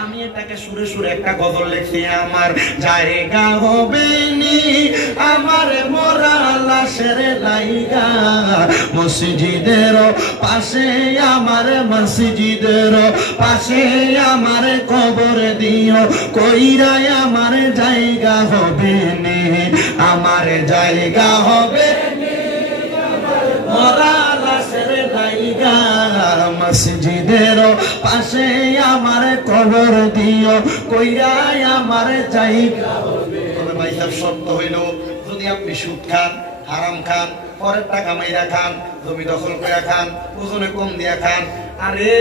আমি এটাকে সুরে সুরে একটা গজল লিখছি, আমার জায়গা হবে নি আমার মরা লাশের লাইগা, মসজিদের পাশে আমার, মসজিদের পাশে আমার কবর দিও, কইরা আমার জায়গা হবে নি, আমার জায়গা হবে মসজিদের পাশে আমার কবর দিও, কইরাই আমার জায়গা হবে। তবে ভাই সাহেব শর্ত হইল, যদি আপনি সুদ খান, হারাম খান, পরের টাকা মাইরা খান, জমি দখল করে খান, ওজনে কম দিয়া খান, আরে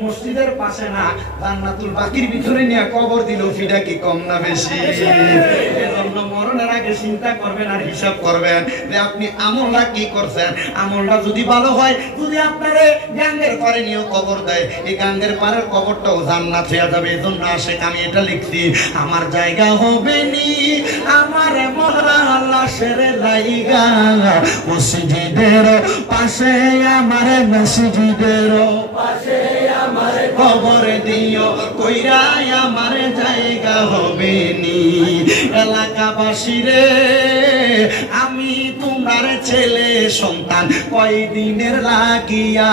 মসজিদের পাশে না জান্নাতুল বাকির ভিতরে নিয়ে কবর দিল, ফিটা কি কম না বেশি? এজন্য মরণের আগে চিন্তা করবেন আর হিসাব করবেন যে আপনি আমলটা কি করছেন। আমলটা যদি ভালো হয়, যদি আপনারে গাঙ্গের পারে নিয়ে কবর দেয়, এই গাঙ্গের পারের কবরটাও জান্নাত হয়ে যাবে। এজন্য আসে আমি এটা লিখছি, আমার জায়গা হবে নি আমার মরা লাশের লাইগা, মসজিদের পাশে আমার, মসজিদের পাশে আমার কবর দিও, কইরাই আমার জায়গা হবে নি। এলাকাবাসী রে আমি তোমার ছেলে সন্তান কয়দিনের লাগিয়া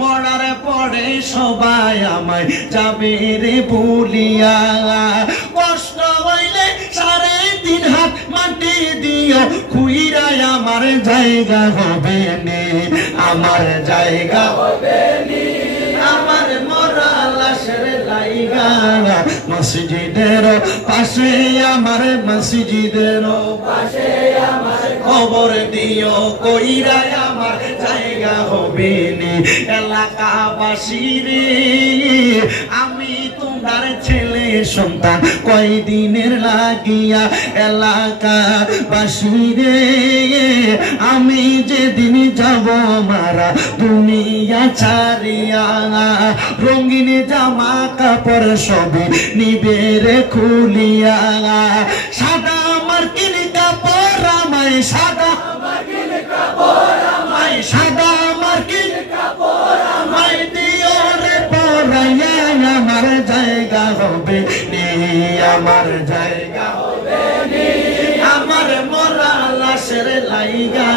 মরার পরে সবাই আমায় যাবে রে বলিয়া কষ্ট হইলে 3.5 হাত মাটি দিও খুইরাই আমার জায়গা হবে নে আমার জায়গা হবে নে আমার মরা লাশের লাইগা মসজিদের পাশে আমার মসজিদের পাশে আমার খবর দিও কইরাই আমার জায়গা হবে নে এলাকাবাসী রে আমি তোমার ছেলে সন্তান কয়দিনের লাগিয়া এলাকাবাসী রে আমি যেদিন যাব মারা দুনিয়া ছাড়িয়া রঙিন জামা কাপড় সবই নিবে রে খুলিয়া সাদা আমার কিনে কাপড় আমায় সাদা সাদা আমার কিনে কাপড় আমায় দিও রে পরাইয়া আমার জায়গা হবে নে আমার জায়গা হবে নে আমার মরা লাশের লাইগা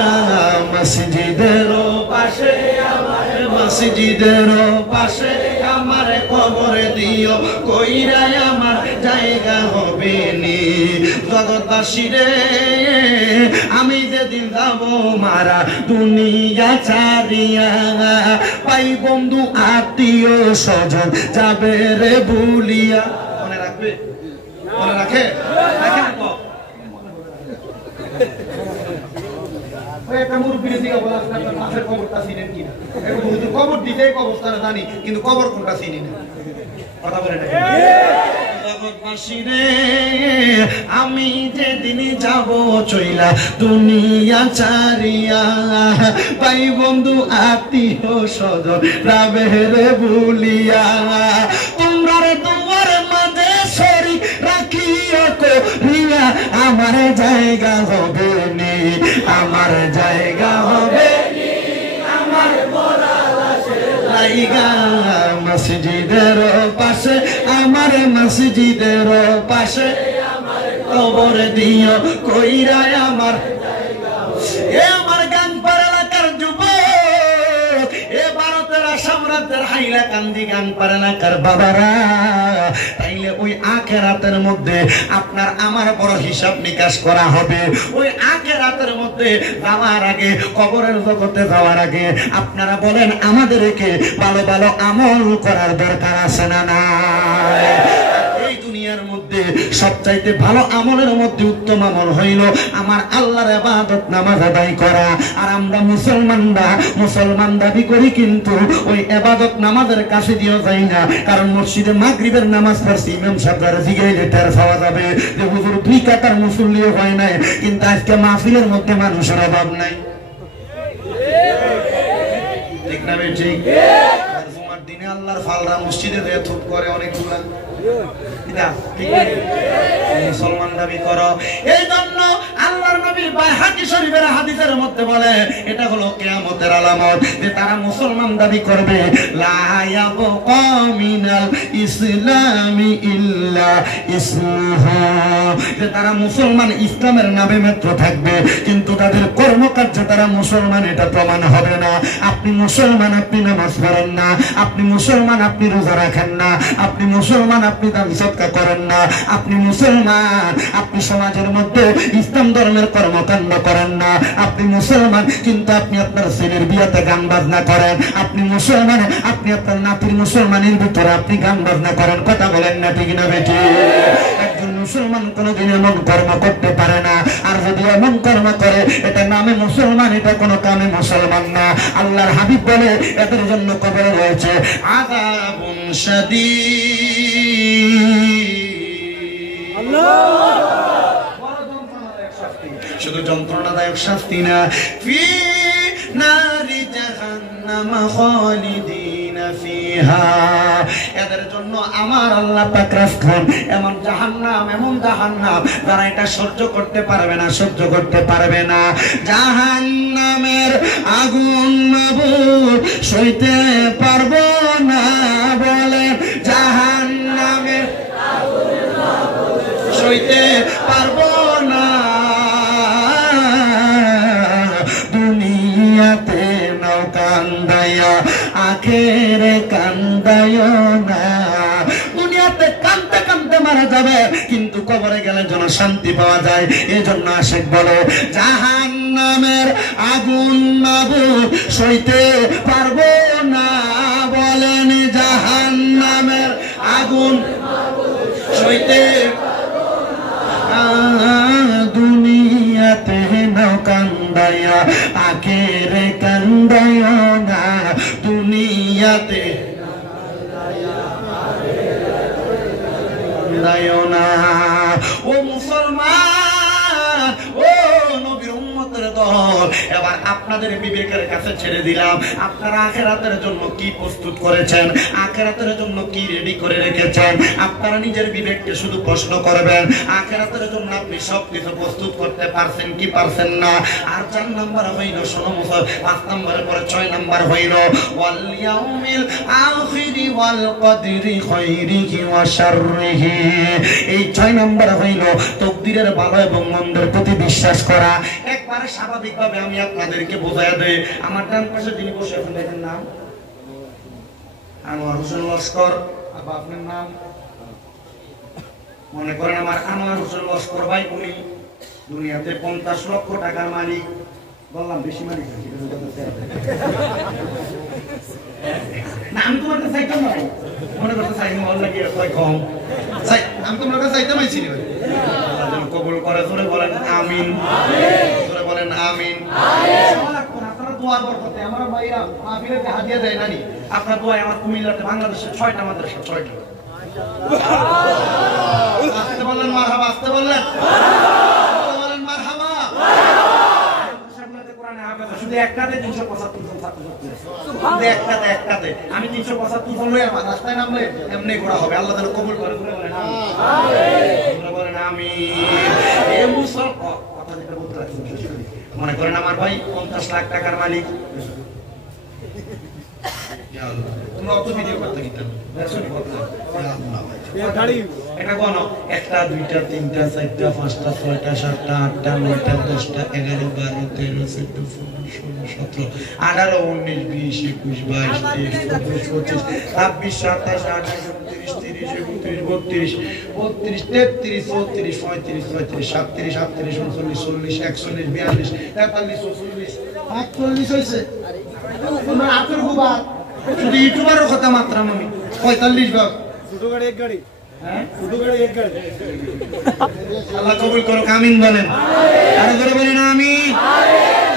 মসজিদের পাশে আমার মসজিদের পাশে আমার কবর দিও কইরাই আমার জায়গা হবে নি জগৎবাসী রে আমি যেদিন যাব মারা দুনিয়া ছাড়িয়া ভাই বন্ধু আত্মীয় স্বজন যাবে রে ভুলিয়া মনে রাখবে মনে রাখে কবর দিতে কবরস্থানে জানি কিন্তু কবর কোনটা চিনি না কথা বলে না আমি যেদিন যাব চইলা দুনিয়া ছাড়িয়া ভাই বন্ধু আত্মীয় স্বজন যাবে রে ভুলিয়া তোমরা রে তোমার মাঝে সরি রাখিও করিয়া আমার জায়গা হবে নি আমার জায়গা হবে নি আমার মরা লাশের লাইগা মসজিদের পাশে আমার মসজিদের পাশে কবর দিও কইরাই আমার এ আমার গানপার এলাকার যুবক এ ভারতের আসাম রাজ্যের হাইলাকান্দি গানপার এলাকার বাবারা তাইলে ওই আখিরাতের মধ্যে আপনার আমার বড় হিসাব নিকাশ করা হবে ওই আখিরাতের মধ্যে যাওয়ার আগে কবরের জগতে যাওয়ার আগে আপনারা বলেন আমাদেরকে ভালো ভালো আমল করার দরকার আছে না নাই এই দুনিয়ার মধ্যে সবচাইতে ভালো আমলের মধ্যে উত্তম আমল হইল আমার আল্লাহর ইবাদত নামাজ আদায় করা আর আমরা মুসলমান দাবি করি কিন্তু ওই ইবাদত নামাজের কাছে দিও যাই না কারণ মসজিদে মাগরিবের নামাজ পড়ছি ইমাম সাহেবরা জিগাইলে টের পাওয়া যাবে যে হুজুর 2 কাতার মুসল্লিও হয় নাই কিন্তু আজকে মাহফিলের মধ্যে মানুষের অভাব নাই ঠিক না ঠিক জুমার দিনে আল্লাহর ফালরা মসজিদে দিয়ে থুপ করে অনেকগুলা মুসলমান দাবি করো এই জন্য আল্লাহর নবী বাইহাকি শরীফের হাদিসের মধ্যে বলে এটা হলো কিয়ামতের আলামত যে তারা মুসলমান দাবি করবে লা ইয়াবকা মিনাল ইসলামি ইল্লা ইসমুহু যে তারা মুসলমান ইসলামের নামে মাত্র থাকবে কিন্তু তাদের কর্মকার্য তারা মুসলমান এটা প্রমাণ হবে না আপনি মুসলমান আপনি নামাজ পড়েন না আপনি মুসলমান আপনি রোজা রাখেন না আপনি মুসলমান আপনি দান সদকা করেন না আপনি মুসলমান আপনি সমাজের মধ্যে ইসলাম ধর্মের কর্মকাণ্ড করেন না আপনি মুসলমান কিন্তু আপনি আপনার ছেলের বিয়েতে গান বাজনা করেন আপনি মুসলমান আপনি আপনার নাতির মুসলমানের ভিতরে আপনি গান বাজনা করেন কথা বলেন না ঠিক না বেটি একজন মুসলমান কোনোদিন এমন কর্ম করতে পারে না আর যদি এমন কর্ম করে এটা নামে মুসলমান এটা কোনো কামে মুসলমান না আল্লাহর হাবিব বলে এদের জন্য কবরে রয়েছে আযাবুন শাদীদ শুধু যন্ত্রণাদায়ক শাস্তি না ফি নারি জাহান্নাম খালিদিনা ফিহা এদের জন্য আমার আল্লাহ পাক রাখেন এমন জাহান্নাম যারা এটা সহ্য করতে পারবে না জাহান্নামের আগুন মাবুদ সইতে পারবো না বলে জাহান্নামের আগুন মাবুদ সইতে আখেরে কান্দায় না। দুনিয়াতে কাঁদতে কাঁদতে মারা যাবে, কিন্তু কবরে গেলে যেন শান্তি পাওয়া যায়। এজন্য আশিক বলে জাহান্নামের আগুন মাবুদ সইতে পারবো না। বলেন জাহান্নামের আগুন সইতে দুনিয়াতে নাও কান্দাইয়া আখেরে কান্দায় না। দুনিয়াতে না। ও মুসলমান, ও নবীর উম্মতের দল, এবার আপনাদের বিবেকের কাছে ছেড়ে দিলাম। আপনারা আখিরাতের জন্য কি প্রস্তুত করেছেন, আখিরাতের জন্য কি রেডি করে রেখেছেন? আপনারা নিজের বিবেককে শুধু প্রশ্ন করবেন, আখিরাতের জন্য আপনি সবকিছু প্রস্তুত করতে পারছেন কি পারছেন না? আর 4 নাম্বার হইল, শোনো মুসল, 5 নাম্বারের পরে 6 নাম্বার হইল ওয়াল ইয়াউমিল আখিরি ওয়াল কদরি খাইরিহি ওয়া শাররিহি। এই 6 নাম্বার হইল তাকদীরের ভালো এবং মন্দের প্রতি বিশ্বাস করা। একবারে স্বাভাবিকভাবে আমি আপনাদেরকে বোঝায়া দেই। আমার ডান পাশে যিনি বসে আছেন, দেখেন নাম আনোয়ার হোসেন লস্কর। আবার আপনার নাম? মনে করেন আমার আনোয়ার হোসেন লস্কর ভাই, উনি দুনিয়াতে 50 লক্ষ টাকার মালিক। বললাম বেশি মালিক না, আমি তোমার কাছে চাইতাম না, মনে করতে চাই মহল লাগে কম চাই, আমি তোমার কাছে চাইতাম আইছি। কবুল করে জোরে বলেন আমিন, জোরে বলেন আমিন। আপনারা দোয়া বরকতে আমার ভাইরা মাহফিলের হাদিয়া দেয় নানি, আপনার দোয়ায় আমার কুমিল্লাতে বাংলাদেশের 6টা মাদ্রাসা, 6টা। আসতে বললেন মারহাবা, আসতে বললেন মারহাবা। শুধু একটাতে 375 জন ছাত্র ছাত্রী, একটাতে আমি 375 জন লই আমার রাস্তায় নামলে এমনি ঘোরা হবে। আল্লাহ তাআলা কবুল করে বলেন আমিন, বলেন আমিন। এই মুসলমান কথা যেটা বলতে রাখছি, মনে করেন আমার ভাই 50 লাখ টাকার মালিক। তোমরা অত ভিডিও করতে গিয়েছেন, দেখছনি কথা গাড়ি এটা কোন 1টা 2টা 3টা 4টা 5টা 6টা 7টা 8টা 9টা 10টা 11 12 13 14 15 16 17 18 19 20 21 22 23 24 25 26 27 28 29 30 31 32 33 33 34 35 36 37 38 39 40 41 42 43 44 45 হইছে। তোমরা আতর হুবা শুধু ইউটিউবারের কথা মাত্র আমি 45 ভাগ ছোট গাড়ি এক গাড়ি, হ্যাঁ ছোট গাড়ি এক গাড়ি। আল্লাহ কবুল করুক, আমিন বলেন। আরো করে বলেন আমিন।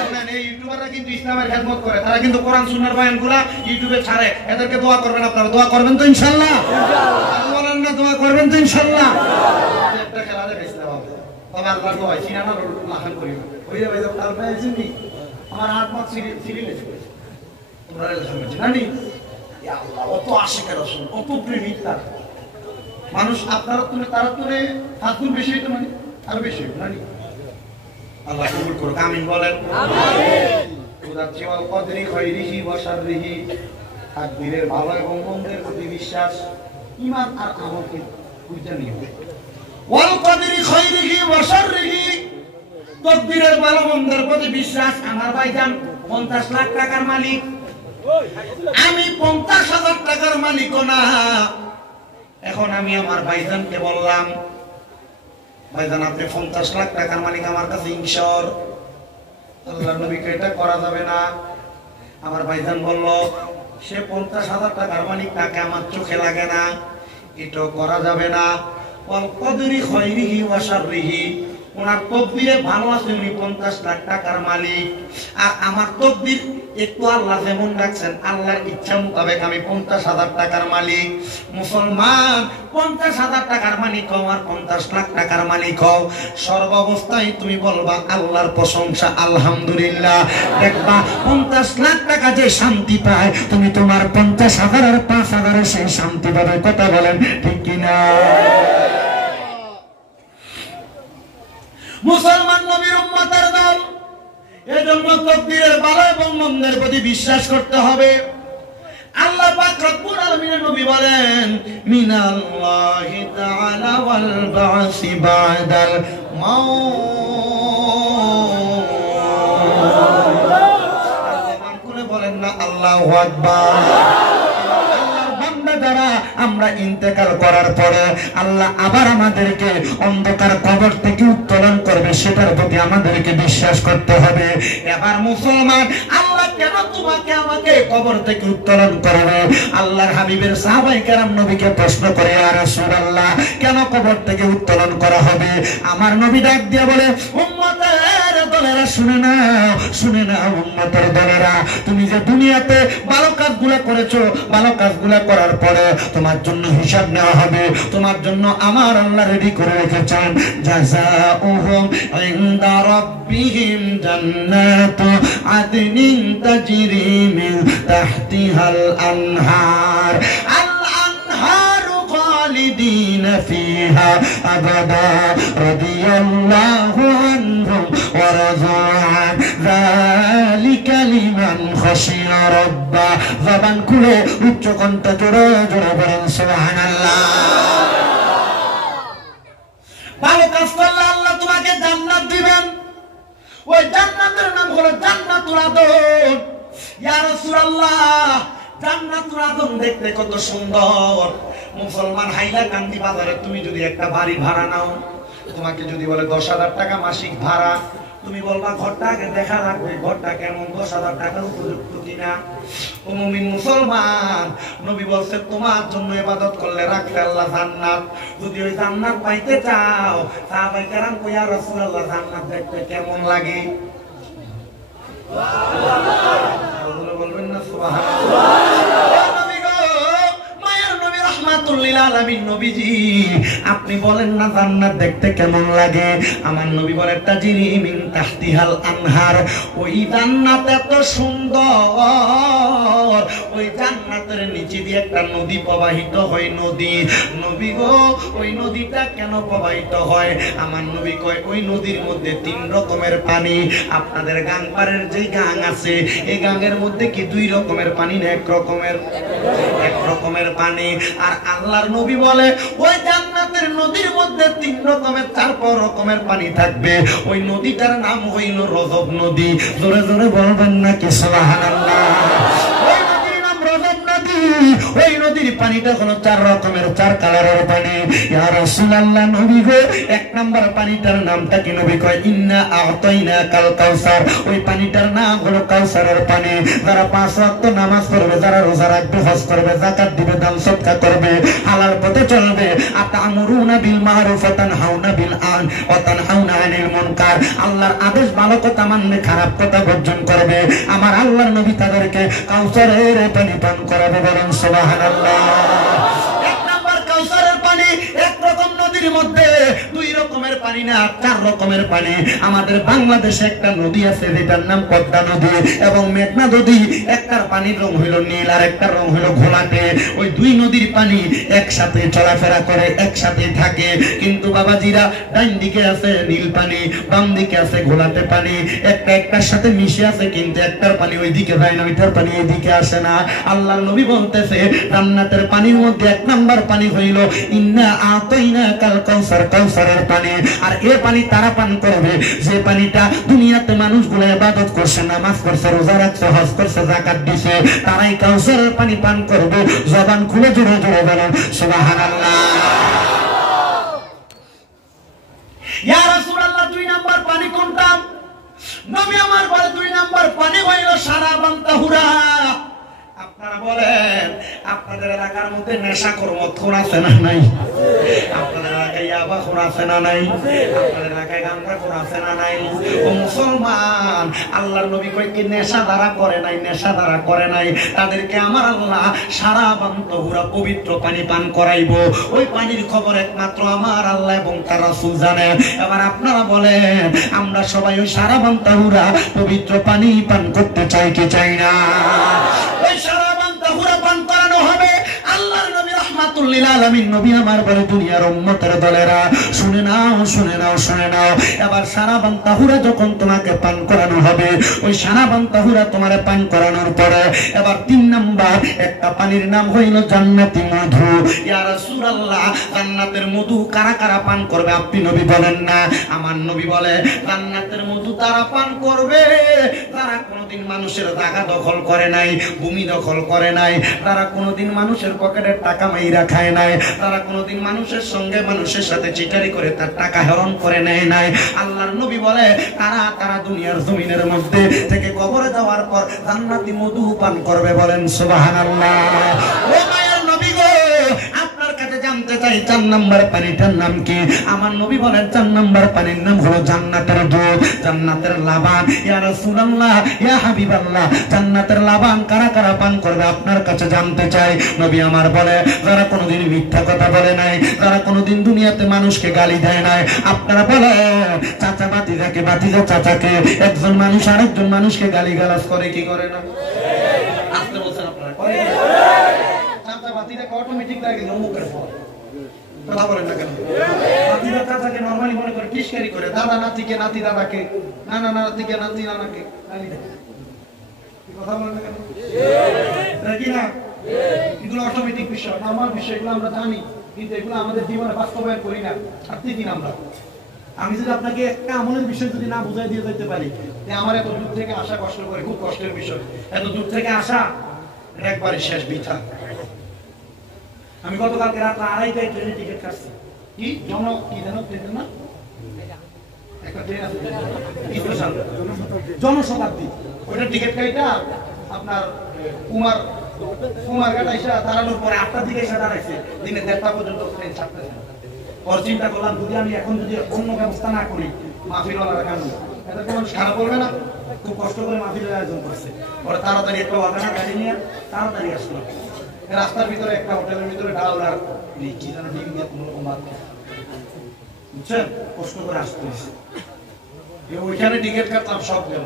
শুনেন, এই ইউটিউবাররা কিন্তু ইসলামের খেদমত করে, তারা কিন্তু কোরআন সুন্নাহর বয়ানগুলো ইউটিউবে ছাড়ে। এদেরকে দোয়া করবেন, আপনারা দোয়া করবেন তো ইনশাআল্লাহ? বলেন না দোয়া করবেন তো ইনশাআল্লাহ? একটা খেলা দেখে ইসলাম হবে, তবে আল্লাহ দোয়া চিনানা লাহান করি হইয়া ভাই তার ভাই চিনি আমার 8 মাস সিরিয়াস করেছে। তোমরা শুনেছেন নানি, ইয়া আল্লাহ কত আশিকের রাসূল, কত প্রেমিক তার মানুষ। আপনারা তুমি তারা তুলে 7 গুণ বেশি হইতো, মানে আরো বেশি হইতো নানি। আল্লাহ কবুল করুক, আমিন বলেন। আমিন। উদাচ্ছি ওয়াল কদরি খাইরিহি ওয়া শাররিহি, তাকদীরের ভালো এবং মন্দের প্রতি বিশ্বাস, ঈমান আর আমলকে বুঝতে নিও। ওয়াল কদরি খাইরিহি ওয়া শাররিহি, তাকদীরের ভালো মন্দের প্রতি বিশ্বাস। আমার ভাইজান 50 লাখ টাকার মালিক, আমি 50,000 টাকার মালিকও না। এখন আমি আমার ভাইজানকে বললাম, ভাইজান আপনি 50 লাখ টাকার মালিক, আমার কাছে ইনশার। আল্লাহর নবীকে এটা করা যাবে না। আমার ভাইজান বলল সে 50,000 টাকার মালিক, তাকে আমার চোখে লাগে না, এটা করা যাবে না। ওয়াল কদরি খাইরিহি ওয়া শাররিহি, ওনার তকদিরে ভালো আছে, উনি 50 লাখ টাকার মালিক। আর আমার তকদির একটু আল্লাহ যেমন রাখছেন, আল্লাহর ইচ্ছা মোতাবেক আমি 50,000 টাকার মালিক। মুসলমান 50,000 টাকার মালিক হও আর 50 লাখ টাকার মালিক হও, সর্বাবস্থায় তুমি বলবা আল্লাহর প্রশংসা, আলহামদুলিল্লাহ। দেখবা 50 লাখ টাকা যে শান্তি পায়, তুমি তোমার 50,000 আর 5,000 সেই শান্তি পাবে। কথা বলেন ঠিক কিনা? মুসলমান নবীর উম্মতের দল, এজন্য তাকদীরের ভালো এবং মন্দের প্রতি বিশ্বাস করতে হবে। আল্লাহ পাক রব্বুল আলামিনের নবী বলেন, মিনাল্লাহি তাআলা ওয়াল বাসি বাদাল মাউত। বলেন না আল্লাহু আকবার। আমরা ইন্তেকাল করার পরে আল্লাহ আবার আমাদেরকে অন্ধকার কবর থেকে উত্তোলন করবে, সেটার প্রতি আমাদেরকে বিশ্বাস করতে হবে। এবার মুসলমান, আল্লাহ কেন তোমাকে আমাকে কবর থেকে উত্তোলন করবে? আল্লাহর হাবিবের সাহাবায়ে কেরাম নবীকে প্রশ্ন করে, ইয়া রাসূলুল্লাহ, কেন কবর থেকে উত্তোলন করা হবে? আমার নবী ডাক দিয়ে বলে, উম্মতের দলেরা শুনে নাও, শুনে নাও উম্মতের দলেরা, তুমি যে দুনিয়াতে ভালো কাজগুলো করেছো, ভালো কাজগুলো করার পরে তোমার জন্য হিসাব নেওয়া হবে। তোমার জন্য আমার আল্লাহ রেডি করে রেখেছেন, জাযাউহুম ইনদা রাব্বিহিম জান্নাতু আদনিন তাজরি মিন তাহতিহাল আনহার, আল আনহারু খালিদিন ফিহা আবাদা রাদিয়াল্লাহু আনহুম ওয়া রাযু আন যালিকা লিমান খাশিয়া রাব্বা। জবান খুলে উচ্চ কণ্ঠে জোরে জোরে বলেন সুবহানাল্লাহ। ভালো কাজ করলে আল্লাহ তোমাকে জান্নাত দিবেন। ওই জান্নাতের নাম হলো জান্নাতুল আদন। ইয়া রাসূলুল্লাহ, জান্নাতুল আদন দেখতে কত সুন্দর। মুসলমান, হাইলাকান্দি বাজারে তুমি যদি একটা বাড়ি ভাড়া নাও, তোমাকে যদি বলে 10,000 টাকা মাসিক ভাড়া, তুমি বলবা ঘরটা আগে দেখা লাগবে, ঘরটা কেমন, 10,000 টাকার উপযুক্ত কিনা। ও মুমিন মুসলমান, নবী বলছে তোমার জন্য ইবাদত করলে রাখবে আল্লাহ জান্নাত। যদি ওই জান্নাত পাইতে চাও, সাহাবায়ে কেরাম কই, ইয়া রাসূলুল্লাহ, জান্নাত দেখতে কেমন লাগে? সুবহানাল্লাহ বলবেন না? সুবহানাল্লাহ। নবীজি, আপনি বলেন না জান্নাত দেখতে কেমন লাগে? আমার নবী বলেন, তাজরি মিন তাহতিহাল আনহার, ওই জান্নাত এত সুন্দর, ওই জান্নাতের নিচে দিয়ে একটা নদী প্রবাহিত হয়। নদী, নবী গো, ওই নদীটা কেন প্রবাহিত হয়? আমার নবী কয়, ওই নদীর মধ্যে 3 রকমের পানি। আপনাদের গাংপাড়ের যে গাং আছে, এই গাঙের মধ্যে কি 2 রকমের পানি না 1 রকমের? 1 রকমের পানি। আর আল্লাহর নবী বলে, ওই জান্নাতের নদীর মধ্যে 3 রকমের 4 রকমের পানি থাকবে। ওই নদীটার নাম হইল রজব নদী। জোরে জোরে বলবেন না কি সুবহানাল্লাহ? ওই নদীর নাম রজব নদী। ওই নদীর পানিটা হলো 4 রকমের, 4 কালারের পানি। ইয়া রাসূলুল্লাহ, নবী গো, 1 নাম্বার পানিটার নামটা কি? নবী কয়, ইন্না আ'তাইনাকাল কাউসার। ওই পানিটার নাম হলো কাউসারের পানি। যারা 5 ওয়াক্ত নামাজ পড়বে, যারা রোজা রাখবে, হজ করবে, যাকাত দিবে, দান সদকা করবে, হালাল পথে চলবে, আতামুরুনা বিল মারুফ ওয়া তানহাউনা বিল আন ওয়া তানহাউনা আনিল মুনকার, আল্লাহর আদেশ ভালো কথা মানবে, খারাপ কথা বর্জন করবে, আমার আল্লাহর নবী তাদেরকে কাউসারের পানি পান করাবে। বলেন সুবহানাল্লাহ। 1 নাম্বার কাউসারের পানি, 1 রকম নদীর মধ্যে 2 রকমের পানি না, 4 রকমের পানি। আমাদের বাংলাদেশে একটা নদী আছে যেটার নাম পদ্মা নদী এবং মেঘনা নদী। একটার পানির রং হইল নীল আর একটার রং হইল ঘোলাটে। ওই 2 নদীর পানি একসাথে চলাফেরা করে, একসাথে থাকে। কিন্তু বাবাজিরা, ডান দিকে আছে নীল পানি, বাম দিকে আছে ঘোলাটে পানি, একটার সাথে মিশে আছে, কিন্তু একটার পানি ওই দিকে যায় না, ওইটার পানি এই দিকে আসে না। আল্লাহর নবী বলতেছে, জান্নাতের পানির মধ্যে 1 নাম্বার পানি হইল ইন্না আ'তাইনাকাল কাউসার, কাউসারের পানি। আর এই পানি তারা পান করবে যে পানিটা দুনিয়াতে মানুষগুলো ইবাদত করছে, নামাজ পড়ছে, রোজা রাখছে, হজ করছে, যাকাত দিছে, তারাই কাউসারের পানি পান করবে। জবান খুলে জোরে জোরে বলেন সুবহানাল্লাহ। ইয়া রাসূলুল্লাহ, 2 নাম্বার পানি কোনটা? নবী আমার বলে, 2 নাম্বার পানি হইল শারাবান তাহুরা। আপনারা বলেন, আপনাদের এলাকার মধ্যে নেশাখোর মদখোর আছে না নাই? আপনাদের এলাকায় ইয়াবাখোর আছে না নাই? আপনাদের এলাকায় গাঁজাখোর আছে না নাই? ও মুসলমান, আল্লাহর নবী কয় কি নেশা দ্বারা করে নাই, নেশা দ্বারা করে নাই, তাদেরকে আমার আল্লাহ শারাবান তাহুরা, পবিত্র পানি পান করাইবো। ওই পানির খবর একমাত্র আমার আল্লাহ এবং তার রাসূল জানে। এবার আপনারা বলেন, আমরা সবাই ওই শারাবান তাহুরা পবিত্র পানি পান করতে চাই কি চাই না? ওই শারাবান তাহুরা পান করানো হবে। আল্লাহর নবী রাহমাতুল লিল আলামিন নবী আমার বলে, দুনিয়ার উম্মতের দলেরা শুনে নাও, শুনে নাও, শুনে নাও। এবার শারাবান তাহুরা যখন তোমাকে পান করানো হবে, ওই শারাবান তাহুরা তোমারে পান করানোর পরে এবার 3 নাম্বার একটা পানির নাম হইল জান্নাতি মধু। ইয়া রাসূলুল্লাহ, জান্নাতের মধু কারা কারা পান করবে আপনি নবী বলেন না? আমার নবী বলে, জান্নাতের মধু তারা পান করবে যারা তারা কোনোদিন মানুষের জায়গা দখল করে নাই, ভূমি দখল করে নাই, তারা কোনোদিন মানুষের পকেটের টাকা মাইরা খায় নাই, তারা কোনোদিন মানুষের সঙ্গে মানুষের সাথে চিটারি করে তার টাকা হরণ করে নেয় নাই। আল্লাহর নবী বলে তারা দুনিয়ার জমিনের মধ্যে থেকে কবরে যাওয়ার পর জান্নাতি মধু পান করবে। বলেন সুবহানাল্লাহ। ও মায়ের নবী গো, আপনার কাছে জানতে চাই 4 নাম্বার পানিটার নাম কি? আমার নবী বলেন 4 নাম্বার পানির নাম হলো জান্নাতের দুধ, জান্নাতের লাবান। ইয়া রাসূলুল্লাহ, ইয়া হাবিবাল্লাহ, জান্নাতের লাবান কারা কারা পান করবে আপনার কাছে জানতে চাই। নবী আমার বলে যারা কোনোদিন মিথ্যা কথা বলে নাই, যারা কোনোদিন দুনিয়াতে মানুষকে গালি দেয় নাই। আপনারা বলে চাচা বাতিজাকে, বাতিজা চাচাকে, একজন মানুষ আরেকজন মানুষকে গালিগালাজ করে কি করে না? আপনি বলছেন আপনারা করে না? চাচা বাতিজাকে অটোমেটিক লাগে মুখের পর কথা বলেন না কেন? বাতিজা চাচাকে নরমালি মনে করে টিশকারি করে, দাদা নাতিকে, নাতি দাদাকে, নানা নাতিকে, নাতি নানাকে গালি দেয়। কথা বলেন না কেন? নাকি না? এগুলো অটোমেটিক বিষয়, নরমাল বিষয়গুলো আমরা জানি, কিন্তু এগুলো আমাদের জীবনে বাস্তবায়ন করি না। আপনি দিন আমরা, আমি যদি আপনাকে একটা আমলের বিষয় যদি না বুঝাই দিয়ে যেতে পারি যে আমার এত দূর থেকে আসা কষ্ট করে, খুব কষ্টের বিষয়, এত দূর থেকে আসা একবারে শেষ বৃথা। আমি গতকালকে রাত 2:30টায় ট্রেনের টিকিট কাটছি। কি কি জানো ট্রেন না? একটা ট্রেন আছে স্পেশাল জনশতাব্দী, ওইটা টিকিট কাইটা আপনার কুমারঘাট এসে দাঁড়ানোর পরে 8টার দিকে এসে দাঁড়াইছে, দিনে 1:30টা পর্যন্ত ট্রেন ছাড়তেছে। ওর চিন্তা করলাম যদি আমি এখন যদি অন্য ব্যবস্থা না করি, মাহফিলওয়ালারা কেন এদেরকে মানুষ খারাপ বলবে না? খুব কষ্ট করে মাহফিলের আয়োজন করছে, ওরা তাড়াতাড়ি একটা ওয়াগানা গাড়ি নিয়ে তাড়াতাড়ি আসলো। রাস্তার ভিতরে একটা হোটেলের ভিতরে ডাল আর কি যেন ডিম দিয়ে কোনো রকম ভাত, বুঝছেন? কষ্ট করে আসতে হয়েছে। ওইখানে টিকিট কাটলাম, সব গেল।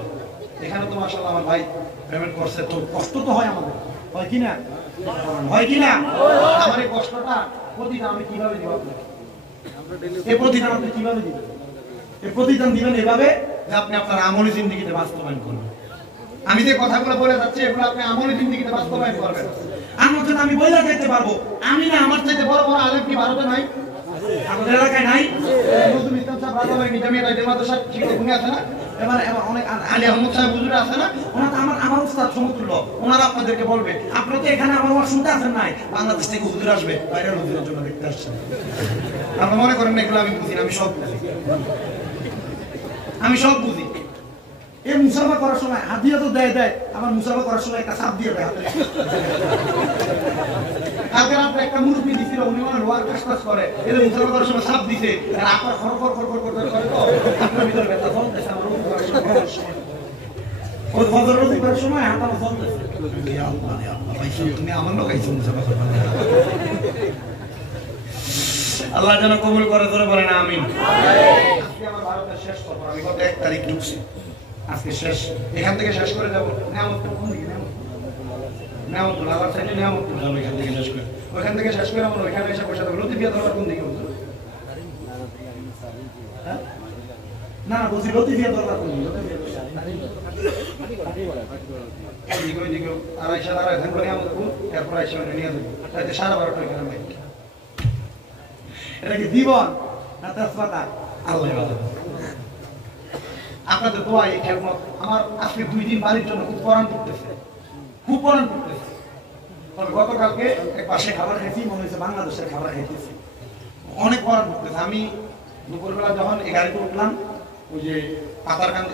এখানে তো মাশাআল্লাহ আমার ভাই পেমেন্ট করছে, তো কষ্ট তো হয় আমাদের, হয় কি না? হয় কি না? আমার এই কষ্টটা প্রতিদান আমি কিভাবে দিব আপনাকে? এই প্রতিদান আপনি কিভাবে দিবেন? এই প্রতিদান দিবেন এভাবে যে আপনি আপনার আমলি জিন্দেগিতে বাস্তবায়ন করবেন। আমি যে কথাগুলো বলে যাচ্ছি এগুলো আপনি আমলি জিন্দেগিতে বাস্তবায়ন করবেন। আমার জন্য আমি বইলা যেতে পারবো, আমি না আমার চাইতে বড় বড় আলেম কি ভারতে নাই? আমাদের এলাকায় নাই? নজরুল ইসলাম সাহেব রাজাবাড়ি মিজামিয়া তাইদের মাদ্রাসা শিক্ষক ভূমি আছে না? এবার অনেক আলী আহমদ সাহেব হুজুর আছে না? ওনারা তো আমার উস্তাদ সমতুল্য। ওনারা আপনাদেরকে বলবে আপনারা তো এখানে আমার ওয়াজ শুনতে আসেন নাই, বাংলাদেশ থেকে হুজুর আসবে, বাইরের হুজুরের জন্য দেখতে আসছেন। আপনারা মনে করেন না এগুলো আমি বুঝি না? আমি সব বুঝি, আমি সব বুঝি। এই মুসাফা করার সময় হাদিয়া তো দেয়, আমার মুসাফা করার সময় একটা সাপ দিয়ে দেয় হাতে। কালকে রাত্রে একটা মুরব্বী দিছিল, উনি মানে লোয়ার কাজ করে, এদের মুসাফা করার সময় সাপ দিছে, আপনার খড়খড় খড়খড় করে তো আপনার ভিতরে ব্যথা চলতেছে। আমার রোজ করার সময় ওই ফজর রোজ করার সময় হাত আমার চলতেছে। তুমি আমার লোক আইছো মুসাফা করবা, আল্লাহ যেন কবুল করে, ধরে বলেন আমিন। আজকে আমার ভারতের শেষ সফর, আমি গত 1 তারিখ ঢুকছি, আজকে শেষ। এখান থেকে শেষ করে যাবো নেয়ামতপুর। কোন দিকে? নেয়ামতপুর আবার সাইডে নেয়ামতপুর যাবো, এখান থেকে শেষ করে, ওইখান থেকে শেষ করে আমার ওইখানে এসে বসে থাকবো। লতিফিয়া দরবার কোন দিকে? না বলছি লতিফিয়া দরবার কোন দিকে? ওইদিকে 2:30 থাকবো নেয়ামতপুর, এরপর এসে নিয়ে যাবো রাতে 12:30 এখানে। এটা কি জীবন না তেজপাতা? আল্লাহ আপনাদের দোয়া, এই খেদমত আমার আজকে 2 দিন বাড়ির জন্য খুব পরাণ পড়তেছে, খুব পরাণ পড়তেছে। তবে গতকালকে এক পাশে খাবার খাইছি, মনে হয়েছে বাংলাদেশের খাবার খাইতেছি, অনেক পরাণ পড়তেছে। আমি দুপুরবেলা যখন এই গাড়িতে উঠলাম, ওই যে পাতারকান্দি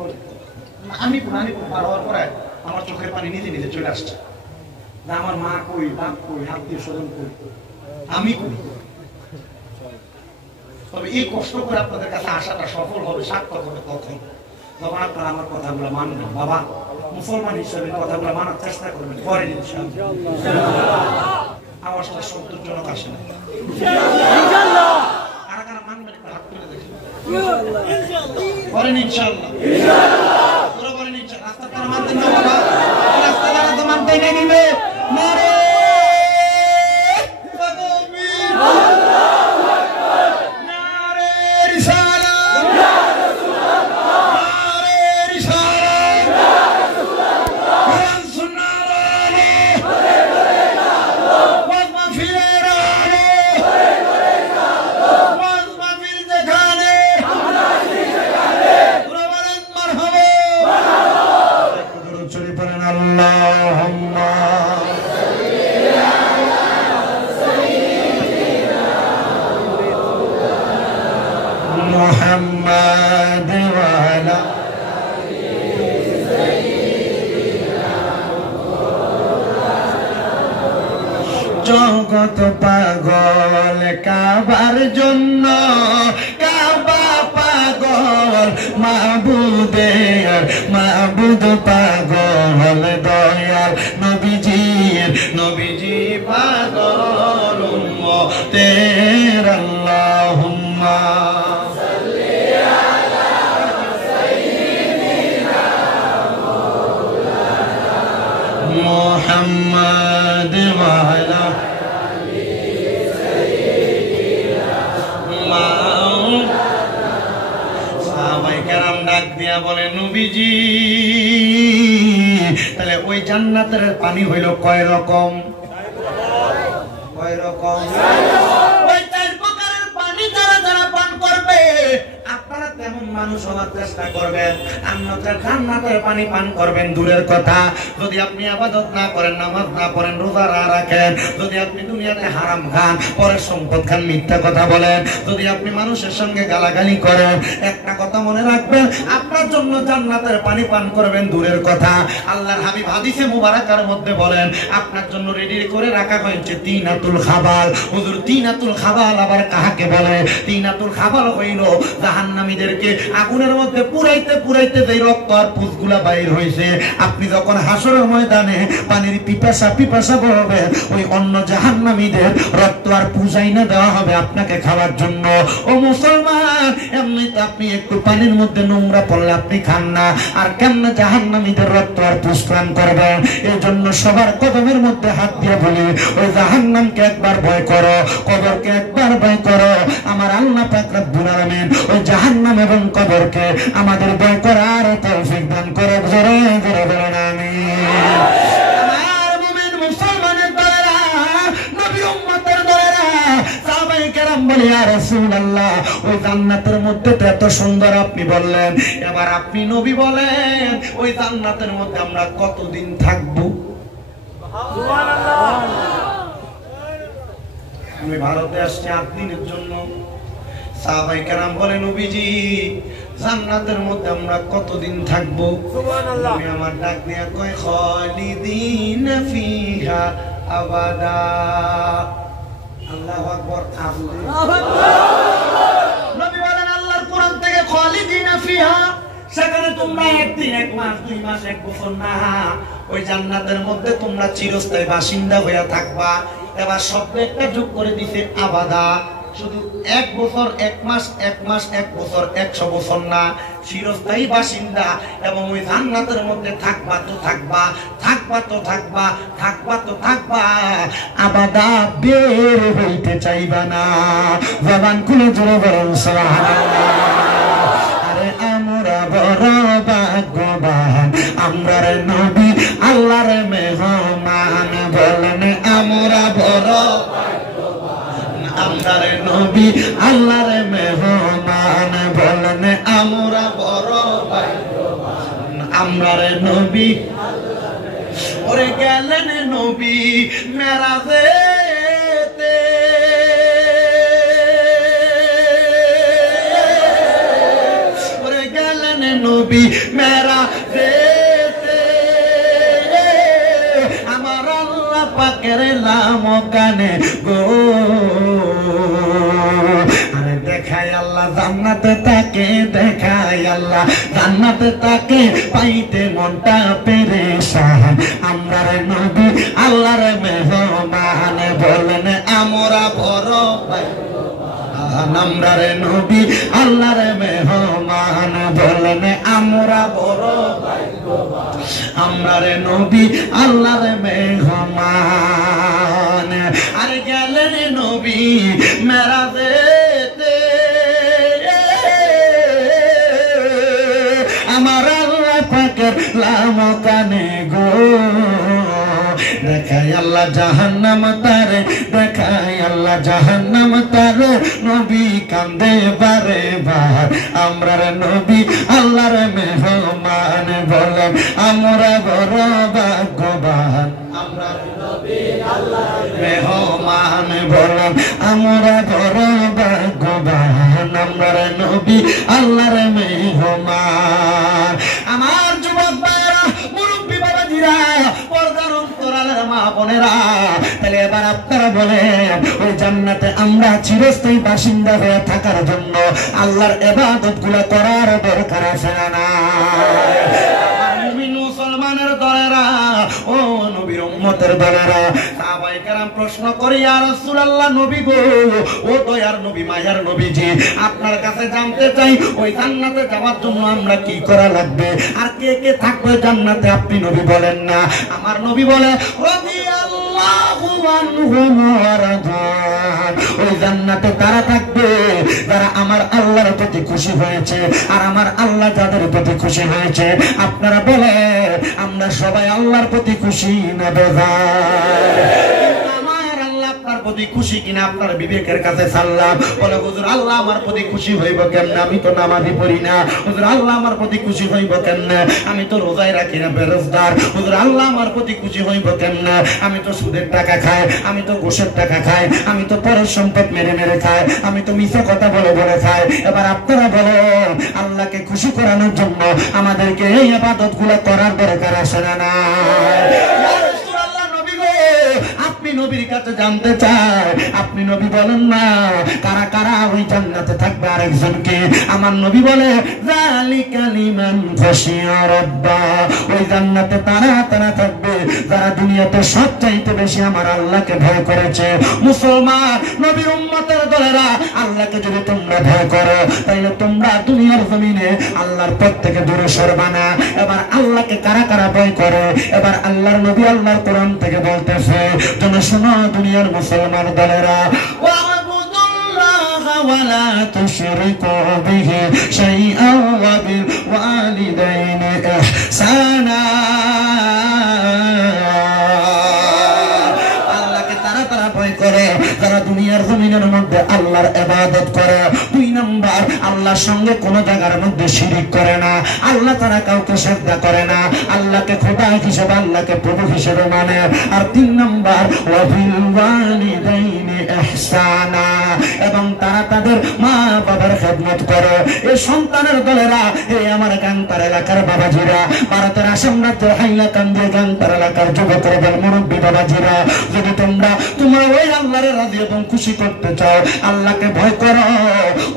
বলে আনিপুর পার হওয়ার পরে আমার চোখের পানি নিজে নিজে চলে আসছে। আমার মা কই, বাপ কই, আত্মীয় স্বজন কই, আমি কই। তবে এই কষ্ট করে আপনাদের কাছে আসাটা সফল হবে, সার্থক হবে তখন যখন আপনারা আমার কথাগুলো মানবেন। বাবা, মুসলমান হিসেবে কথাগুলো মানার চেষ্টা করবেন, করেন ইনশাআল্লাহ। আওয়াজটা সন্তোষজনক আসে না, কারা কারা মানবেন একটু হাত তুলে দেখেন। করেন ইনশাআল্লাহ, তোরা করেন ইনশাআল্লাহ। রাস্তা তারা মানতেন না বাবা, রাস্তা তারা তো মানতেই নিবে। নারে আলা জগৎ পাগল কাবার জন্য, কাবা পাগল মাবুদের, মাবুদ পাগল দয়াল নবীজির, নবীজি পাগল উম্মতের। আল্লাহুম্মা সাল্লি আলা সাইয়্যিদিনা মাওলানা মুহাম্মাদ ওয়া আলা বলে নবীজি, তাহলে ওই জান্নাতের পানি হইল কয় রকম? কয় রকম? ওই 4 প্রকারের পানি যারা যারা পান করবে, আপনারা তেমন মানুষ হওয়ার চেষ্টা করবেন। আপনারা জান্নাতের পানি পান করবেন দূরের কথা, যদি আপনি ইবাদত না করেন, নামাজ না পড়েন, রোজা না রাখেন, যদি আপনি দুনিয়াতে হারাম খান, পরের সম্পদ খান, মিথ্যা কথা বলেন, যদি আপনি মানুষের সঙ্গে গালাগালি করেন, একটা কথা মনে রাখবেন, আপনার জন্য জান্নাতের পানি পান করবেন দূরের কথা। আল্লাহর হাবিব হাদিসে মুবারাকার মধ্যে বলেন, আপনার জন্য রেডি করে রাখা হয়েছে তিনাতুল খাবাল। হুজুর, তিনাতুল খাবাল আবার কাহাকে বলে? তিনাতুল খাবাল হইল জাহান্নামীদেরকে আগুনের মধ্যে পুরাইতে পুরাইতে যে রক্ত আর পুঁজগুলা বাইর হইছে, আপনি যখন হাসরের ময়দানে পানির পিপাসা পিপাসা বলবে, ওই অন্য জাহান্নামীদের রক্ত আর পুজাই না দেওয়া হবে আপনাকে খাওয়ার জন্য। ও মুসলমান, এমনিতে আপনি একটু পানির মধ্যে নোংরা পড়লে আপনি খান না, আর কেমন জাহান্নামীদের রক্ত আর পুষ্পান করবেন? এই জন্য সবার কদমের মধ্যে হাত দিয়ে বলি, ওই জাহান্নামকে একবার ভয় করো, কবরকে একবার ভয় করো। আমার আল্লাহ পাক রব্বুল আলামিন ওই জাহান্নাম এবং কবরকে আমাদের ভয় করার তৌফিক দান করে। জোরে জোরে বলেন আমিন। আমার মুমিন মুসলমানের দলেরা, নবী উম্মতের দলেরা, সাহাবায়ে কেরাম বলে, ইয়া রাসূলুল্লাহ, ওই জান্নাতের মধ্যে তো এত সুন্দর আপনি বললেন, এবার আপনি নবী বলেন, ওই জান্নাতের মধ্যে আমরা কতদিন থাকবো? সুবহানাল্লাহ। আমি ভারতে আসছি 8 দিনের জন্য। সাহাবায়ে কেরাম বলে, নবীজি, জান্নাতের মধ্যে আমরা কতদিন থাকবো? সুবহানাল্লাহ। নবী আমার ডাক দিয়া কয়, খালিদিনা ফিহা আবাদা। আল্লাহু আকবার। আল্লাহু আকবার। নবী বলেন, আল্লাহর কোরআন থেকে খালিদিনা ফিহা, সেখানে তোমরা 1 দিন, 1 মাস, 2 মাস, 1 বছর না, ওই জান্নাতের মধ্যে তোমরা চিরস্থায়ী বাসিন্দা হয়ে থাকবা। এবার শব্দ একটা যোগ করে দিতে আবাদা, শুধু 1 বছর, 1 মাস, 1 মাস, 1 বছর, 100 বছর না, চিরস্থায়ী বাসিন্দা। এবং ওই জান্নাতের মধ্যে থাকবা তো থাকবা, থাকবা তো থাকবা, থাকবা তো থাকবা, আবাদা বের হইতে চাইবা না। জবান খুলে জোরে বলেন সুবহানাল্লাহ। আরে আমরা বড় ভাগ্যবান, আমরার নবী আল্লাহর মেহমান। বলেন আমরা বড় ভাগ্যবান, আমরার নবী আল্লাহর মেহমান। বলেন আমরা বড় ভাগ্যবান, আমরার নবী। ওরে গেলেন নবী মেরাজেতে, ওরে গেলেন নবী মেরাজেতে, আমার আল্লাহ পাকের লাম কানে গো। আরে দেখাই আল্লাহ জান্নাতে তাকে, দেখাই আল্লাহ জান্নাতে তাকে, পাইতে মনটা পেরেশান। আমরার নবী আল্লাহর মেহমান। বলেন আমরা বড় ভাগ্যবান, আমরার নবী আল্লাহর মেহমান। বলেন আমরা বড় ভাগ্যবান, আমরার নবী আল্লাহর মেহমান। আরে গেলেন নবী মেরাজেতে, আমার আল্লাহ পাকের লাম কানে গো। দেখাই আল্লাহ জাহান্নাম তারে, দেখাই আল্লাহ জাহান্নাম তারে, নবী কান্দে বারে বার। আমরার নবী আল্লাহর মেহমান। বলেন আমরা বড় ভাগ্যবান, আমরার নবী আল্লাহর মেহমান। বলেন আমরা বড় ভাগ্যবান, আমরার নবী নবী আল্লাহর মেহমান। আমার যুবক ভাইরা, মুরব্বী বাবাজিরা, পর্দার অন্তরালের মা বোনেরা, তাহলে এবার আপনারা বলেন ওই জান্নাতে আমরা চিরস্থায়ী বাসিন্দা হয়ে থাকার জন্য আল্লাহর ইবাদত গুলা করার দরকার আছে না? মুসলমানের দলেরা, ও নবীর উম্মতের দলেরা, সাহাবায়ে কেরাম প্রশ্ন করে, ইয়া রাসূলুল্লাহ, নবী গো, ও দয়ার নবী, মায়ার নবীজি, আপনার কাছে জানতে চাই ওই জান্নাতে যাওয়ার জন্য আমরা কি করা লাগবে, আর কে কে থাকবে জান্নাতে, আপনি নবী বলেন না। আমার নবী বলে, রাদিয়াল্লাহু আনহুম ওয়া রাদান, ওই জান্নাতে তারা থাকবে যারা আমার আল্লাহর প্রতি খুশি হয়েছে, আর আমার আল্লাহ যাদের প্রতি খুশি হয়েছে। আপনারা বলে আমরা সবাই আল্লাহর প্রতি খুশি না বেজার? আমার আল্লাহ আপনার প্রতি খুশি কিনা আপনার বিবেকের কাছে সাল্লাম। বলে, হুজুর আল্লাহ আমার প্রতি খুশি হইব কেমনে, আমি তো নামাজি পড়ি না। হুজুর আল্লাহ আমার প্রতি খুশি হইব কেমনে, আমি তো রোজাই রাখি না, বেরোজগার। হুজুর আল্লাহ আমার প্রতি খুশি হইব কেমনে, আমি তো সুদের টাকা খাই, আমি তো ঘুষের টাকা খাই, আমি তো পরের সম্পদ মেরে মেরে খাই, আমি তো মিথ্যা কথা বলে বলে খাই। এবার আপনারা বলেন আল্লাহকে খুশি করানোর জন্য আমাদেরকে এই ইবাদত গুলো করার দরকার আছে না? আপনি নবীর কাছে জানতে চাই, আপনি নবী বলেন না কারা কারা ওই জান্নাতে থাকবে আরেকজনকে। আমার নবী বলে, যালিকা লিমান খাশিয়া রাব্বা, ওই জান্নাতে তারা তারা থাকবে যারা দুনিয়াতে সবচাইতে বেশি আমার আল্লাহকে ভয় করেছে। মুসলমান নবীর উম্মতের দলেরা, আল্লাহকে যদি তোমরা ভয় করো তাহলে তোমরা দুনিয়ার জমিনে আল্লাহর পথ থেকে দূরে সরবা না। এবার আল্লাহকে কারা কারা ভয় করে, এবার আল্লাহর নবী আল্লাহর কোরআন থেকে বলতেছে, তোমরা শোনো দুনিয়ার মুসলমান দলেরা, ওয়াবুদুল্লাহ ওয়ালা তুশরিকু বিহি শাইআন ওয়া বিল ওয়ালিদাইনি ইহসানা। আল্লাহকে তারা তারা ভয় করে যারা দুনিয়ার জমিনের মধ্যে আল্লাহর ইবাদত করে। 2 নাম্বার, আল্লাহর সঙ্গে কোন জায়গার মধ্যে শিরিক করে না, আল্লাহ তারা কাউকে শ্রদ্ধা করে না, আল্লাহকে খোদা হিসেবে, আল্লাহকে প্রভু হিসেবে মানে। আর 3 নাম্বার, ওয়া বিল ওয়ালিদাইনি ইহসানা, এবং তারা তাদের মা বাবার খেদমত করে। এই সন্তানের দলেরা, এই আমার গাংপার এলাকার বাবাজিরা, ভারতের আসাম রাজ্যের হাইলাকান্দি গাংপার এলাকার যুবকের দল, মুরব্বী বাবাজিরা, যদি তোমরা তোমার ওই আল্লাহরে রাজি এবং খুশি করতে চাও, আল্লাহকে ভয় করো,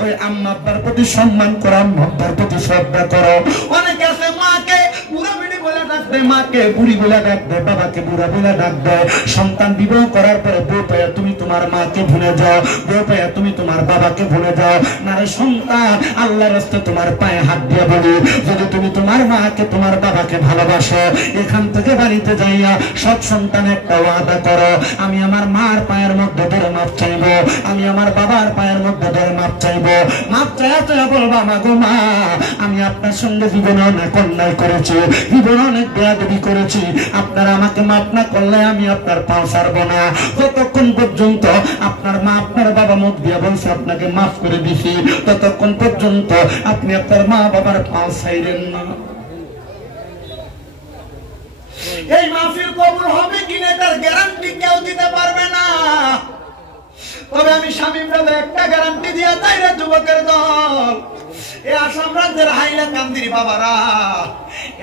ওই আম্মা আব্বার প্রতি সম্মান করো, আম্মা আব্বার প্রতি শ্রদ্ধা করো। অনেকে আছে মাকে বুড়া বিড়ি বলে ডাকবে, মাকে বুড়ি বলে ডাকবে, বাবাকে বুড়া বলে ডাকবে। সন্তান বিবাহ করার পরে বউ পাইয়া তুমি তোমার মাকে ভুলে যাও, বউ পাইয়া তুমি তোমার বাবাকে ভুলে যাও। না রে সন্তান, আল্লাহর রাস্তায় তোমার পায়ে হাত দিয়ে বলি, যদি তুমি তোমার মাকে তোমার বাবাকে ভালোবাসো, এখান থেকে বাড়িতে যাইয়া সব সন্তান একটা ওয়াদা করো, আমি আমার মার পায়ের মধ্যে ধরে মাপ চাইবো, আমি আমার বাবার পায়ের মধ্যে ধরে মাপ চাইবো। মাপ চাইয়া চাইয়া বলবা, মা গো মা, আমি আপনার সঙ্গে জীবনে অনেক অন্যায় করেছি, জীবনে অনেক বেয়াদবি করেছি, আপনারা আমাকে মাপ না করলে আমি আপনার পা ছাড়বো না। যতক্ষণ পর্যন্ত আপনার মা আপনার বাবা মুখ দিয়ে বলছে আপনাকে মাফ করে দিছি, ততক্ষণ পর্যন্ত আপনি আপনার মা বাবার পা ছাইরেন না। এই মাহফিল কবুল হবে কিনা তার গ্যারান্টি কেউ দিতে পারবে না, তবে আমি শামীম রাজা একটা গ্যারান্টি দিয়ে যাই রে যুবকের দল, এই আসাম রাজ্যের হাইলাকান্দির বাবারা,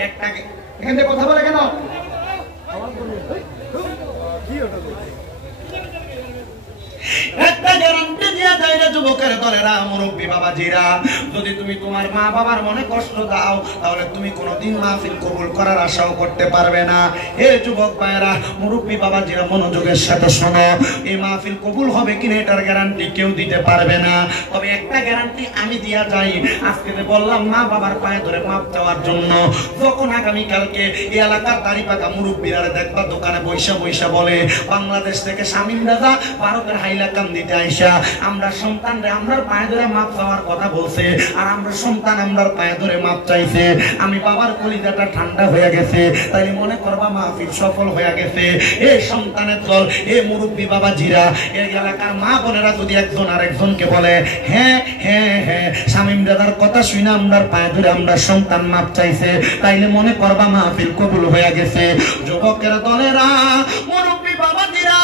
একটা এখান থেকে কথা বলে কেন, একটা গ্যারান্টি দিয়ে যায় রে যুবকের দলেরা, মুরব্বী বাবাজিরা, যদি তুমি তোমার মা বাবার মনে কষ্ট দাও তাহলে তুমি কোনোদিন মাহফিল কবুল করার আশাও করতে পারবে না। হে যুবক ভাইরা, মুরব্বী বাবাজিরা, মনোযোগের সাথে শোনো, এই মাহফিল কবুল হবে কিনা এটার গ্যারান্টি কেউ দিতে পারবে না, তবে একটা গ্যারান্টি আমি দিয়া যাই। আজকে বললাম মা বাবার পায়ে ধরে মাপ চাওয়ার জন্য, যখন আগামীকালকে এই এলাকার দাড়ি পাকা মুরব্বীরা দেখবা দোকানে বৈশা বৈশা বলে, বাংলাদেশ থেকে শামীম রাজা ভারতের হাইলাকান্দিতে আইসা আমরা সন্তানরে আমরার পায়ে ধরে মাপ চাওয়ার কথা বলছে, আর আমরা সন্তান আমরার পায়ে ধরে মাপ চাইছে, আমি বাবার কলিজাটা ঠান্ডা হয়ে গেছে, তাই মনে করবা মাহফিল সফল হয়ে গেছে। এই সন্তানের দল, এই মুরব্বী বাবাজিরা, এই এলাকার মা বোনেরা যদি একজন আরেকজনকে বলে, হ্যাঁ হ্যাঁ হ্যাঁ শামীম দাদার কথা শুনে আমরার পায়ে ধরে আমরা সন্তান মাপ চাইছে, তাইলে মনে করবা মাহফিল কবুল হয়ে গেছে। যুবকের দলেরা, মুরব্বী বাবাজিরা,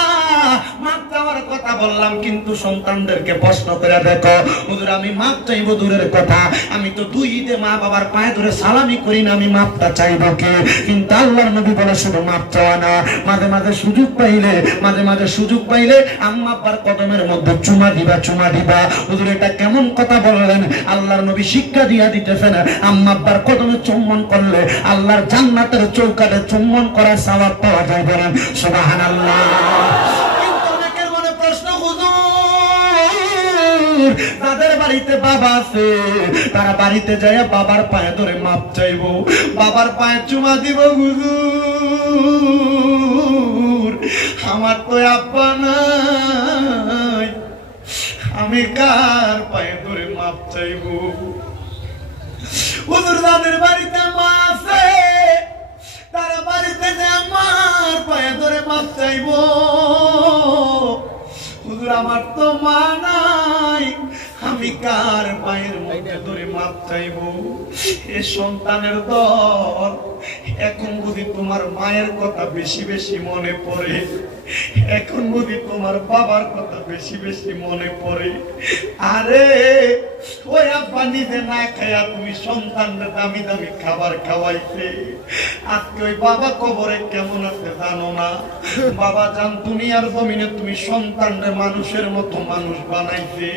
মাপ চাওয়া চাওয়ার কথা বললাম, কিন্তু সন্তানদেরকে প্রশ্ন করে দেখো, হুজুর আমি মাপ চাইবো দূরের কথা, আমি তো 2 ঈদে মা বাবার পায়ে ধরে সালামি করি না, আমি মাপটা চাইবো কে? কিন্তু আল্লাহর নবী বলে শুধু মাপ চাওয়া না, মাঝে মাঝে সুযোগ পাইলে আম্মা আব্বার কদমের মধ্যে চুমা দিবা। হুজুর এটা কেমন কথা বললেন? আল্লাহর নবী শিক্ষা দিয়া দিতেছেন, আম্মা আব্বার কদমে চুম্বন করলে আল্লাহর জান্নাতের চৌকাঠে চুম্বন করার সওয়াব পাওয়া যায়। বলেন সুবহানাল্লাহ। কিন্তু অনেকের মনে প্রশ্ন, হুজুর তাদের বাড়িতে বাবা আছে, তারা বাড়িতে যায় বাবার পায়ে ধরে মাপ চাইবো, বাবার পায়ে চুমা দিব, হুজুর আমার তো আব্বা নাই, আমি কার পায়ে ধরে মাপ চাইবো? হুজুর তাদের বাড়িতে মা আছে, তারা বাড়িতে যে আমার পায়ে ধরে মাপ চাইবো, হুজুর আমার তো মা নাই, আমি কার পায়ের মধ্যে ধরে মাপ চাইবো? এ সন্তানের দল, এখন বুঝি তোমার মায়ের কথা বেশি বেশি মনে পড়ে, এখন বুঝি তোমার বাবার কথা বেশি বেশি মনে পড়ে। আরে ওই আব্বা নিজে না খায়া তুমি সন্তানদের দামি দামি খাবার খাওয়াইছে, আজকে ওই বাবা কবরে কেমন আছে জানো না? বাবা জান দুনিয়ার জমিনে তুমি সন্তানদের মানুষের মতো মানুষ বানাইছে,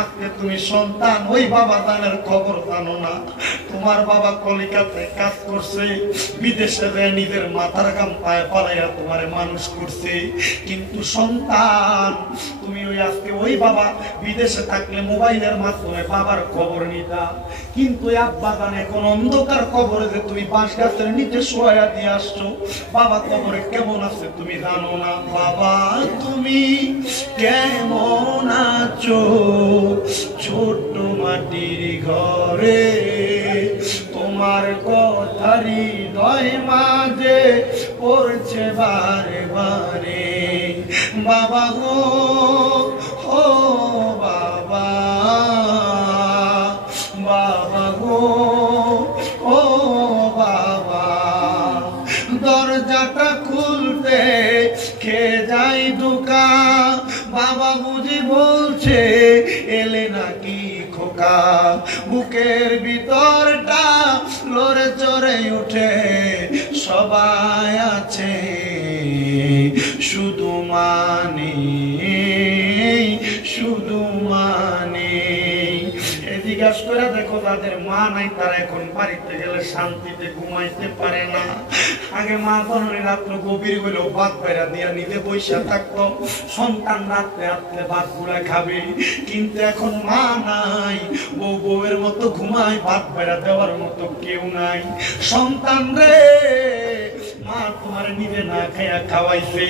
আজকে তুমি সন্তান ওই বাবা জানের খবর জানো না। তোমার বাবা কলিকাতায় কাজ করছে, বিদেশে যায় নিজের মাথার গাম পায়ে পালাইয়া তোমারে মানুষ করছে, কিন্তু সন্তান তুমি ওই আজকে ওই বাবা বিদেশে থাকলে মোবাইলের মাধ্যমে বাবার খবর নিতা, কিন্তু আব্বা জান এখন অন্ধকার কবরে যে তুমি বাঁশ গাছের নিচে শোয়া দিয়ে আসছো, বাবা কবরে কেমন আছে তুমি জানো না। বাবা তুমি কেমন আছো ছোট মাটির ঘরে, তোমার কথা হৃদয় মাঝে পড়ছে বারে বারে, বাবা গো ও বাবা, বাবা গো ও বাবা, দরজাটা খুলতে খেয়ে যাই দুকা, বাবা বুঝি বলছে এলে নাকি খোকা, বুকের ভিতরটা লড়ে চড়ে উঠে, সবাই আছে শুধু মানে জিজ্ঞাসা করে দেখো, তাদের মা নাই, তারা এখন বাড়িতে গেলে শান্তিতে ঘুমাইতে পারে না। আগে মা জননী রাত্র গভীর হইলেও ভাত বেড়া দিয়া নিজে বৈশা থাকতো, সন্তান রাত্রে রাত্রে ভাত গুলা খাবে, কিন্তু এখন মা নাই, বউয়ের মতো ঘুমায়, ভাত বেড়া দেওয়ার মতো কেউ নাই। সন্তান রে, মা তোমার নিজে না খাইয়া খাওয়াইছে,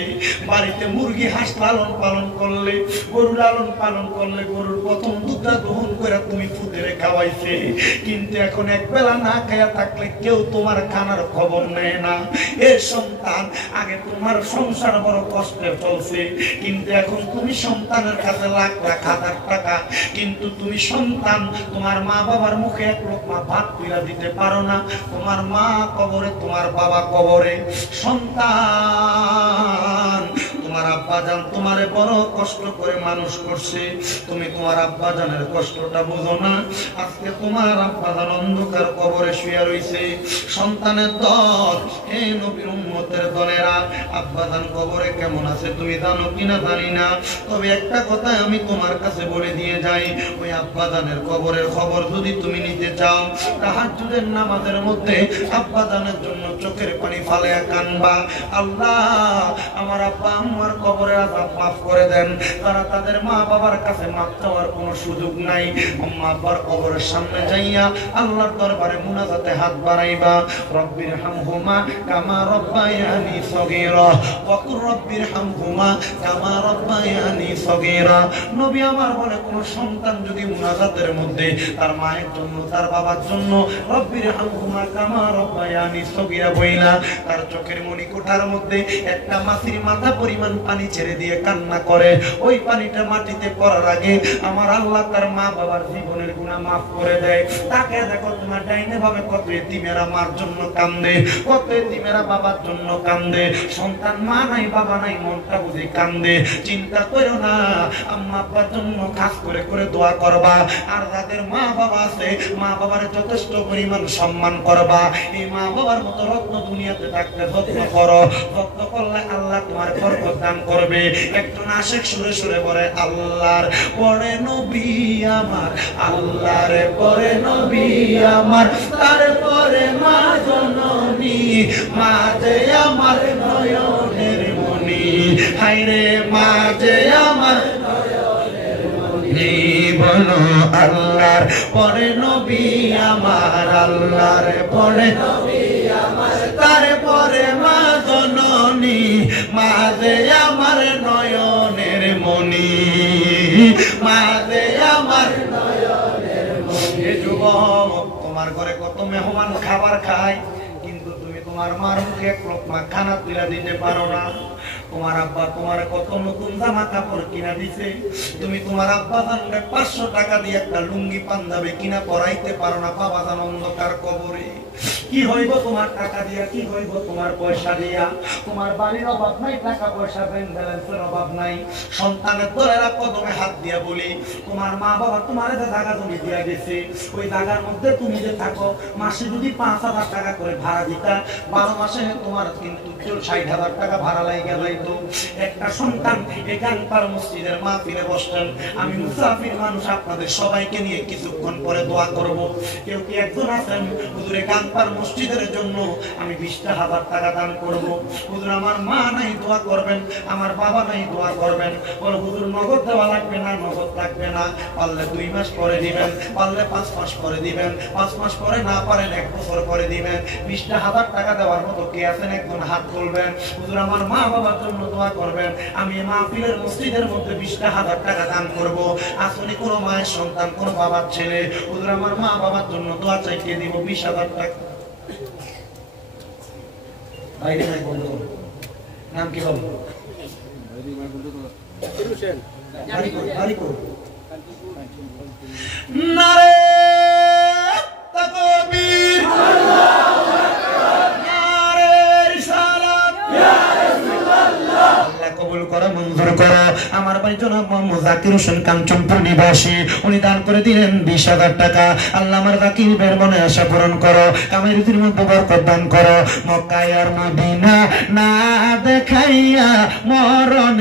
বাড়িতে মুরগি হাঁস লালন পালন করলে, গরু লালন পালন করলে, গরুর প্রথম দুধটা দহন করে তুমি ফুটেরে খাওয়াইছে, কিন্তু এখন এক বেলা না খাইয়া থাকলে কেউ তোমার খানার খবর নেয় না। এ সন্তান, আগে তোমার সংসার বড় কষ্টে চলছে, কিন্তু এখন তুমি সন্তানের কাছে লাখ লাখ হাজার টাকা, কিন্তু তুমি সন্তান তোমার মা বাবার মুখে এক লোকমা ভাত তুলে দিতে পারো না। তোমার মা কবরে, তোমার বাবা কবরে। সন্তান, তোমার আব্বা জান তোমারে বড় কষ্ট করে মানুষ করছে, তুমি তোমার আব্বা জানের কষ্টটা বুঝো না। আজকে তোমার আব্বা জান অন্ধকার কবরে শুয়ে রইছে। সন্তানের দল, হে নবীর উম্মতের দলেরা, আব্বা জান কবরে কেমন আছে তুমি জানো কিনা জানি না, তবে একটা কথা আমি তোমার কাছে বলে দিয়ে যাই, ওই আব্বা জানের কবরের খবর যদি তুমি নিতে চাও, তাহাজ্জুদের নামাজের মধ্যে আব্বা জানের জন্য চোখের পানি ফালায়া কানবা, আল্লাহ আমার আব্বা আম্মার কবরের আযাব মাফ করে দেন। তারা তাদের মা বাবার কাছে মাফ চাওয়ার কোনো সুযোগ নাই। আম্মা আব্বার কবরের সামনে যাইয়া আল্লাহর দরবারে মুনাজাতে হাত বাড়াইবা, রব্বির হামহুমা কামা রব্বায়ানি সগীরা, ওয়াকুর রব্বির হামহুমা কামা রব্বায়ানি সগীরা। নবী আমার বলে, কোন সন্তান যদি মুনাজাতের মধ্যে তার মায়ের জন্য, তার বাবার জন্য রব্বির হামহুমা কামা রব্বায়ানি সগীরা বইলা, তার চোখের মণি কোঠার মধ্যে একটা মাছির মাথা পরিমাণ পানি ছেড়ে দিয়ে কান্না করে, ওই পানিটা মাটিতে পড়ার আগে আমার আল্লাহ তার মা বাবার জীবনের গুনাহ মাফ করে দেয়। তাকে দেখো তোমার ডাইনে ভাবে কত এতিমেরা মার জন্য কান্দে, কত এতিমেরা বাবার জন্য কান্দে। সন্তান মা নাই বাবা নাই, মনটা বুঝে কান্দে। চিন্তা করো না, আম্মা আব্বার জন্য খাস করে করে দোয়া করবা। আর যাদের মা বাবা আছে, মা বাবার যথেষ্ট পরিমাণ সম্মান করবা। এই মা বাবার মতো রত্ন দুনিয়াতে থাকতে যত্ন করো, যত্ন করলে আল্লাহ তোমার বরকত দান করবে। একজন আশিক সুরে সুরে বলে, আল্লাহর পরে নবী আমার, আল্লাহর পরে নবী আমার, তারপরে মা জননী, মা যে আমার নয়নের মনি। হায়রে মা যে আমার নয়নের মনি। বলো আল্লাহর পরে নবী আমার, আল্লাহর পরে নবী আমার, তারপরে মা জননী, মা যে আমার নয়নের মনি, মা যে আমার নয়নের মনি। যুবক, তোমার ঘরে কত মেহমান খাবার খায়, কিন্তু তুমি তোমার মার মুখে এক লোকমা খানা তুলে দিতে পারো না। তোমার আব্বা তোমার কত নতুন জামা কাপড় কিনা দিছে, তুমি তোমার আব্বা জানলে 500 টাকা দিয়ে একটা লুঙ্গি পাঞ্জাবি কিনা পরাইতে পারো না। বাবা জান অন্ধকার কবরে। কি হইব তোমার টাকা দিয়া, কি হইব তোমার পয়সা দিয়া? তোমার বাড়ির অভাব নাই, টাকা পয়সা ব্যাংক ব্যালেন্সের অভাব নাই। সন্তানের দলেরা কদমে হাত দিয়া বলি, তোমার মা বাবা তোমার যে জায়গা জমি দিয়া গেছে, ওই জায়গার মধ্যে তুমি যে থাকো, মাসে যদি 5,000 টাকা করে ভাড়া দিতা, 12 মাসে তোমার কিন্তু 60,000 টাকা ভাড়া লাগিয়ে যাইতো। একটা সন্তান এখানকার মসজিদের মাহফিলে বসতেন। আমি মুসাফির মানুষ, আপনাদের সবাইকে নিয়ে কিছুক্ষণ পরে দোয়া করব। কেউ কি একজন আছেন, হুজুর এখানকার মসজিদের জন্য আমি 20,000 টাকা দান করব। হুজুর আমার মা নাই, দোয়া করবেন। আমার বাবা নাই, দোয়া করবেন। বল হুজুর নগদ দেওয়া লাগবে না, নগদ লাগবে না, পারলে 2 মাস পরে দিবেন, পারলে 5 মাস পরে দিবেন, 5 মাস পরে না পারেন 1 বছর পরে দিবেন। 20,000 টাকা দেওয়ার মতো কে আছেন? একজন হাত তুলবেন। হুজুর আমার মা বাবার জন্য দোয়া করবেন। আমি মাহফিলের মসজিদের মধ্যে 20,000 টাকা দান করব। আসলে কোনো মায়ের সন্তান, কোনো বাবার ছেলে, হুজুর আমার মা বাবার জন্য দোয়া চাইতে দিব 20,000 টাকা। বাইরে নাই বন্ধু, নাম কি বল? নারে তাকবীর, আল্লাহু আকবার, নারে রিসালাত, ইয়া রাসূলুল্লাহ। আল্লাহ কবুল করো, মঞ্জুর করো। আমার ভাই জনাব মোহাম্মদ জাকির হোসেন কাঞ্চনপুর নিবাসী, উনি দান করে দিলেন 20,000 টাকা। আল্লাহ আমার জাকির ভাইয়ের মনে আশা পূরণ করো, কামের রীতির মধ্যে বরকত দান করো। মক্কা আর মদিনা না দেখাইয়া মরণ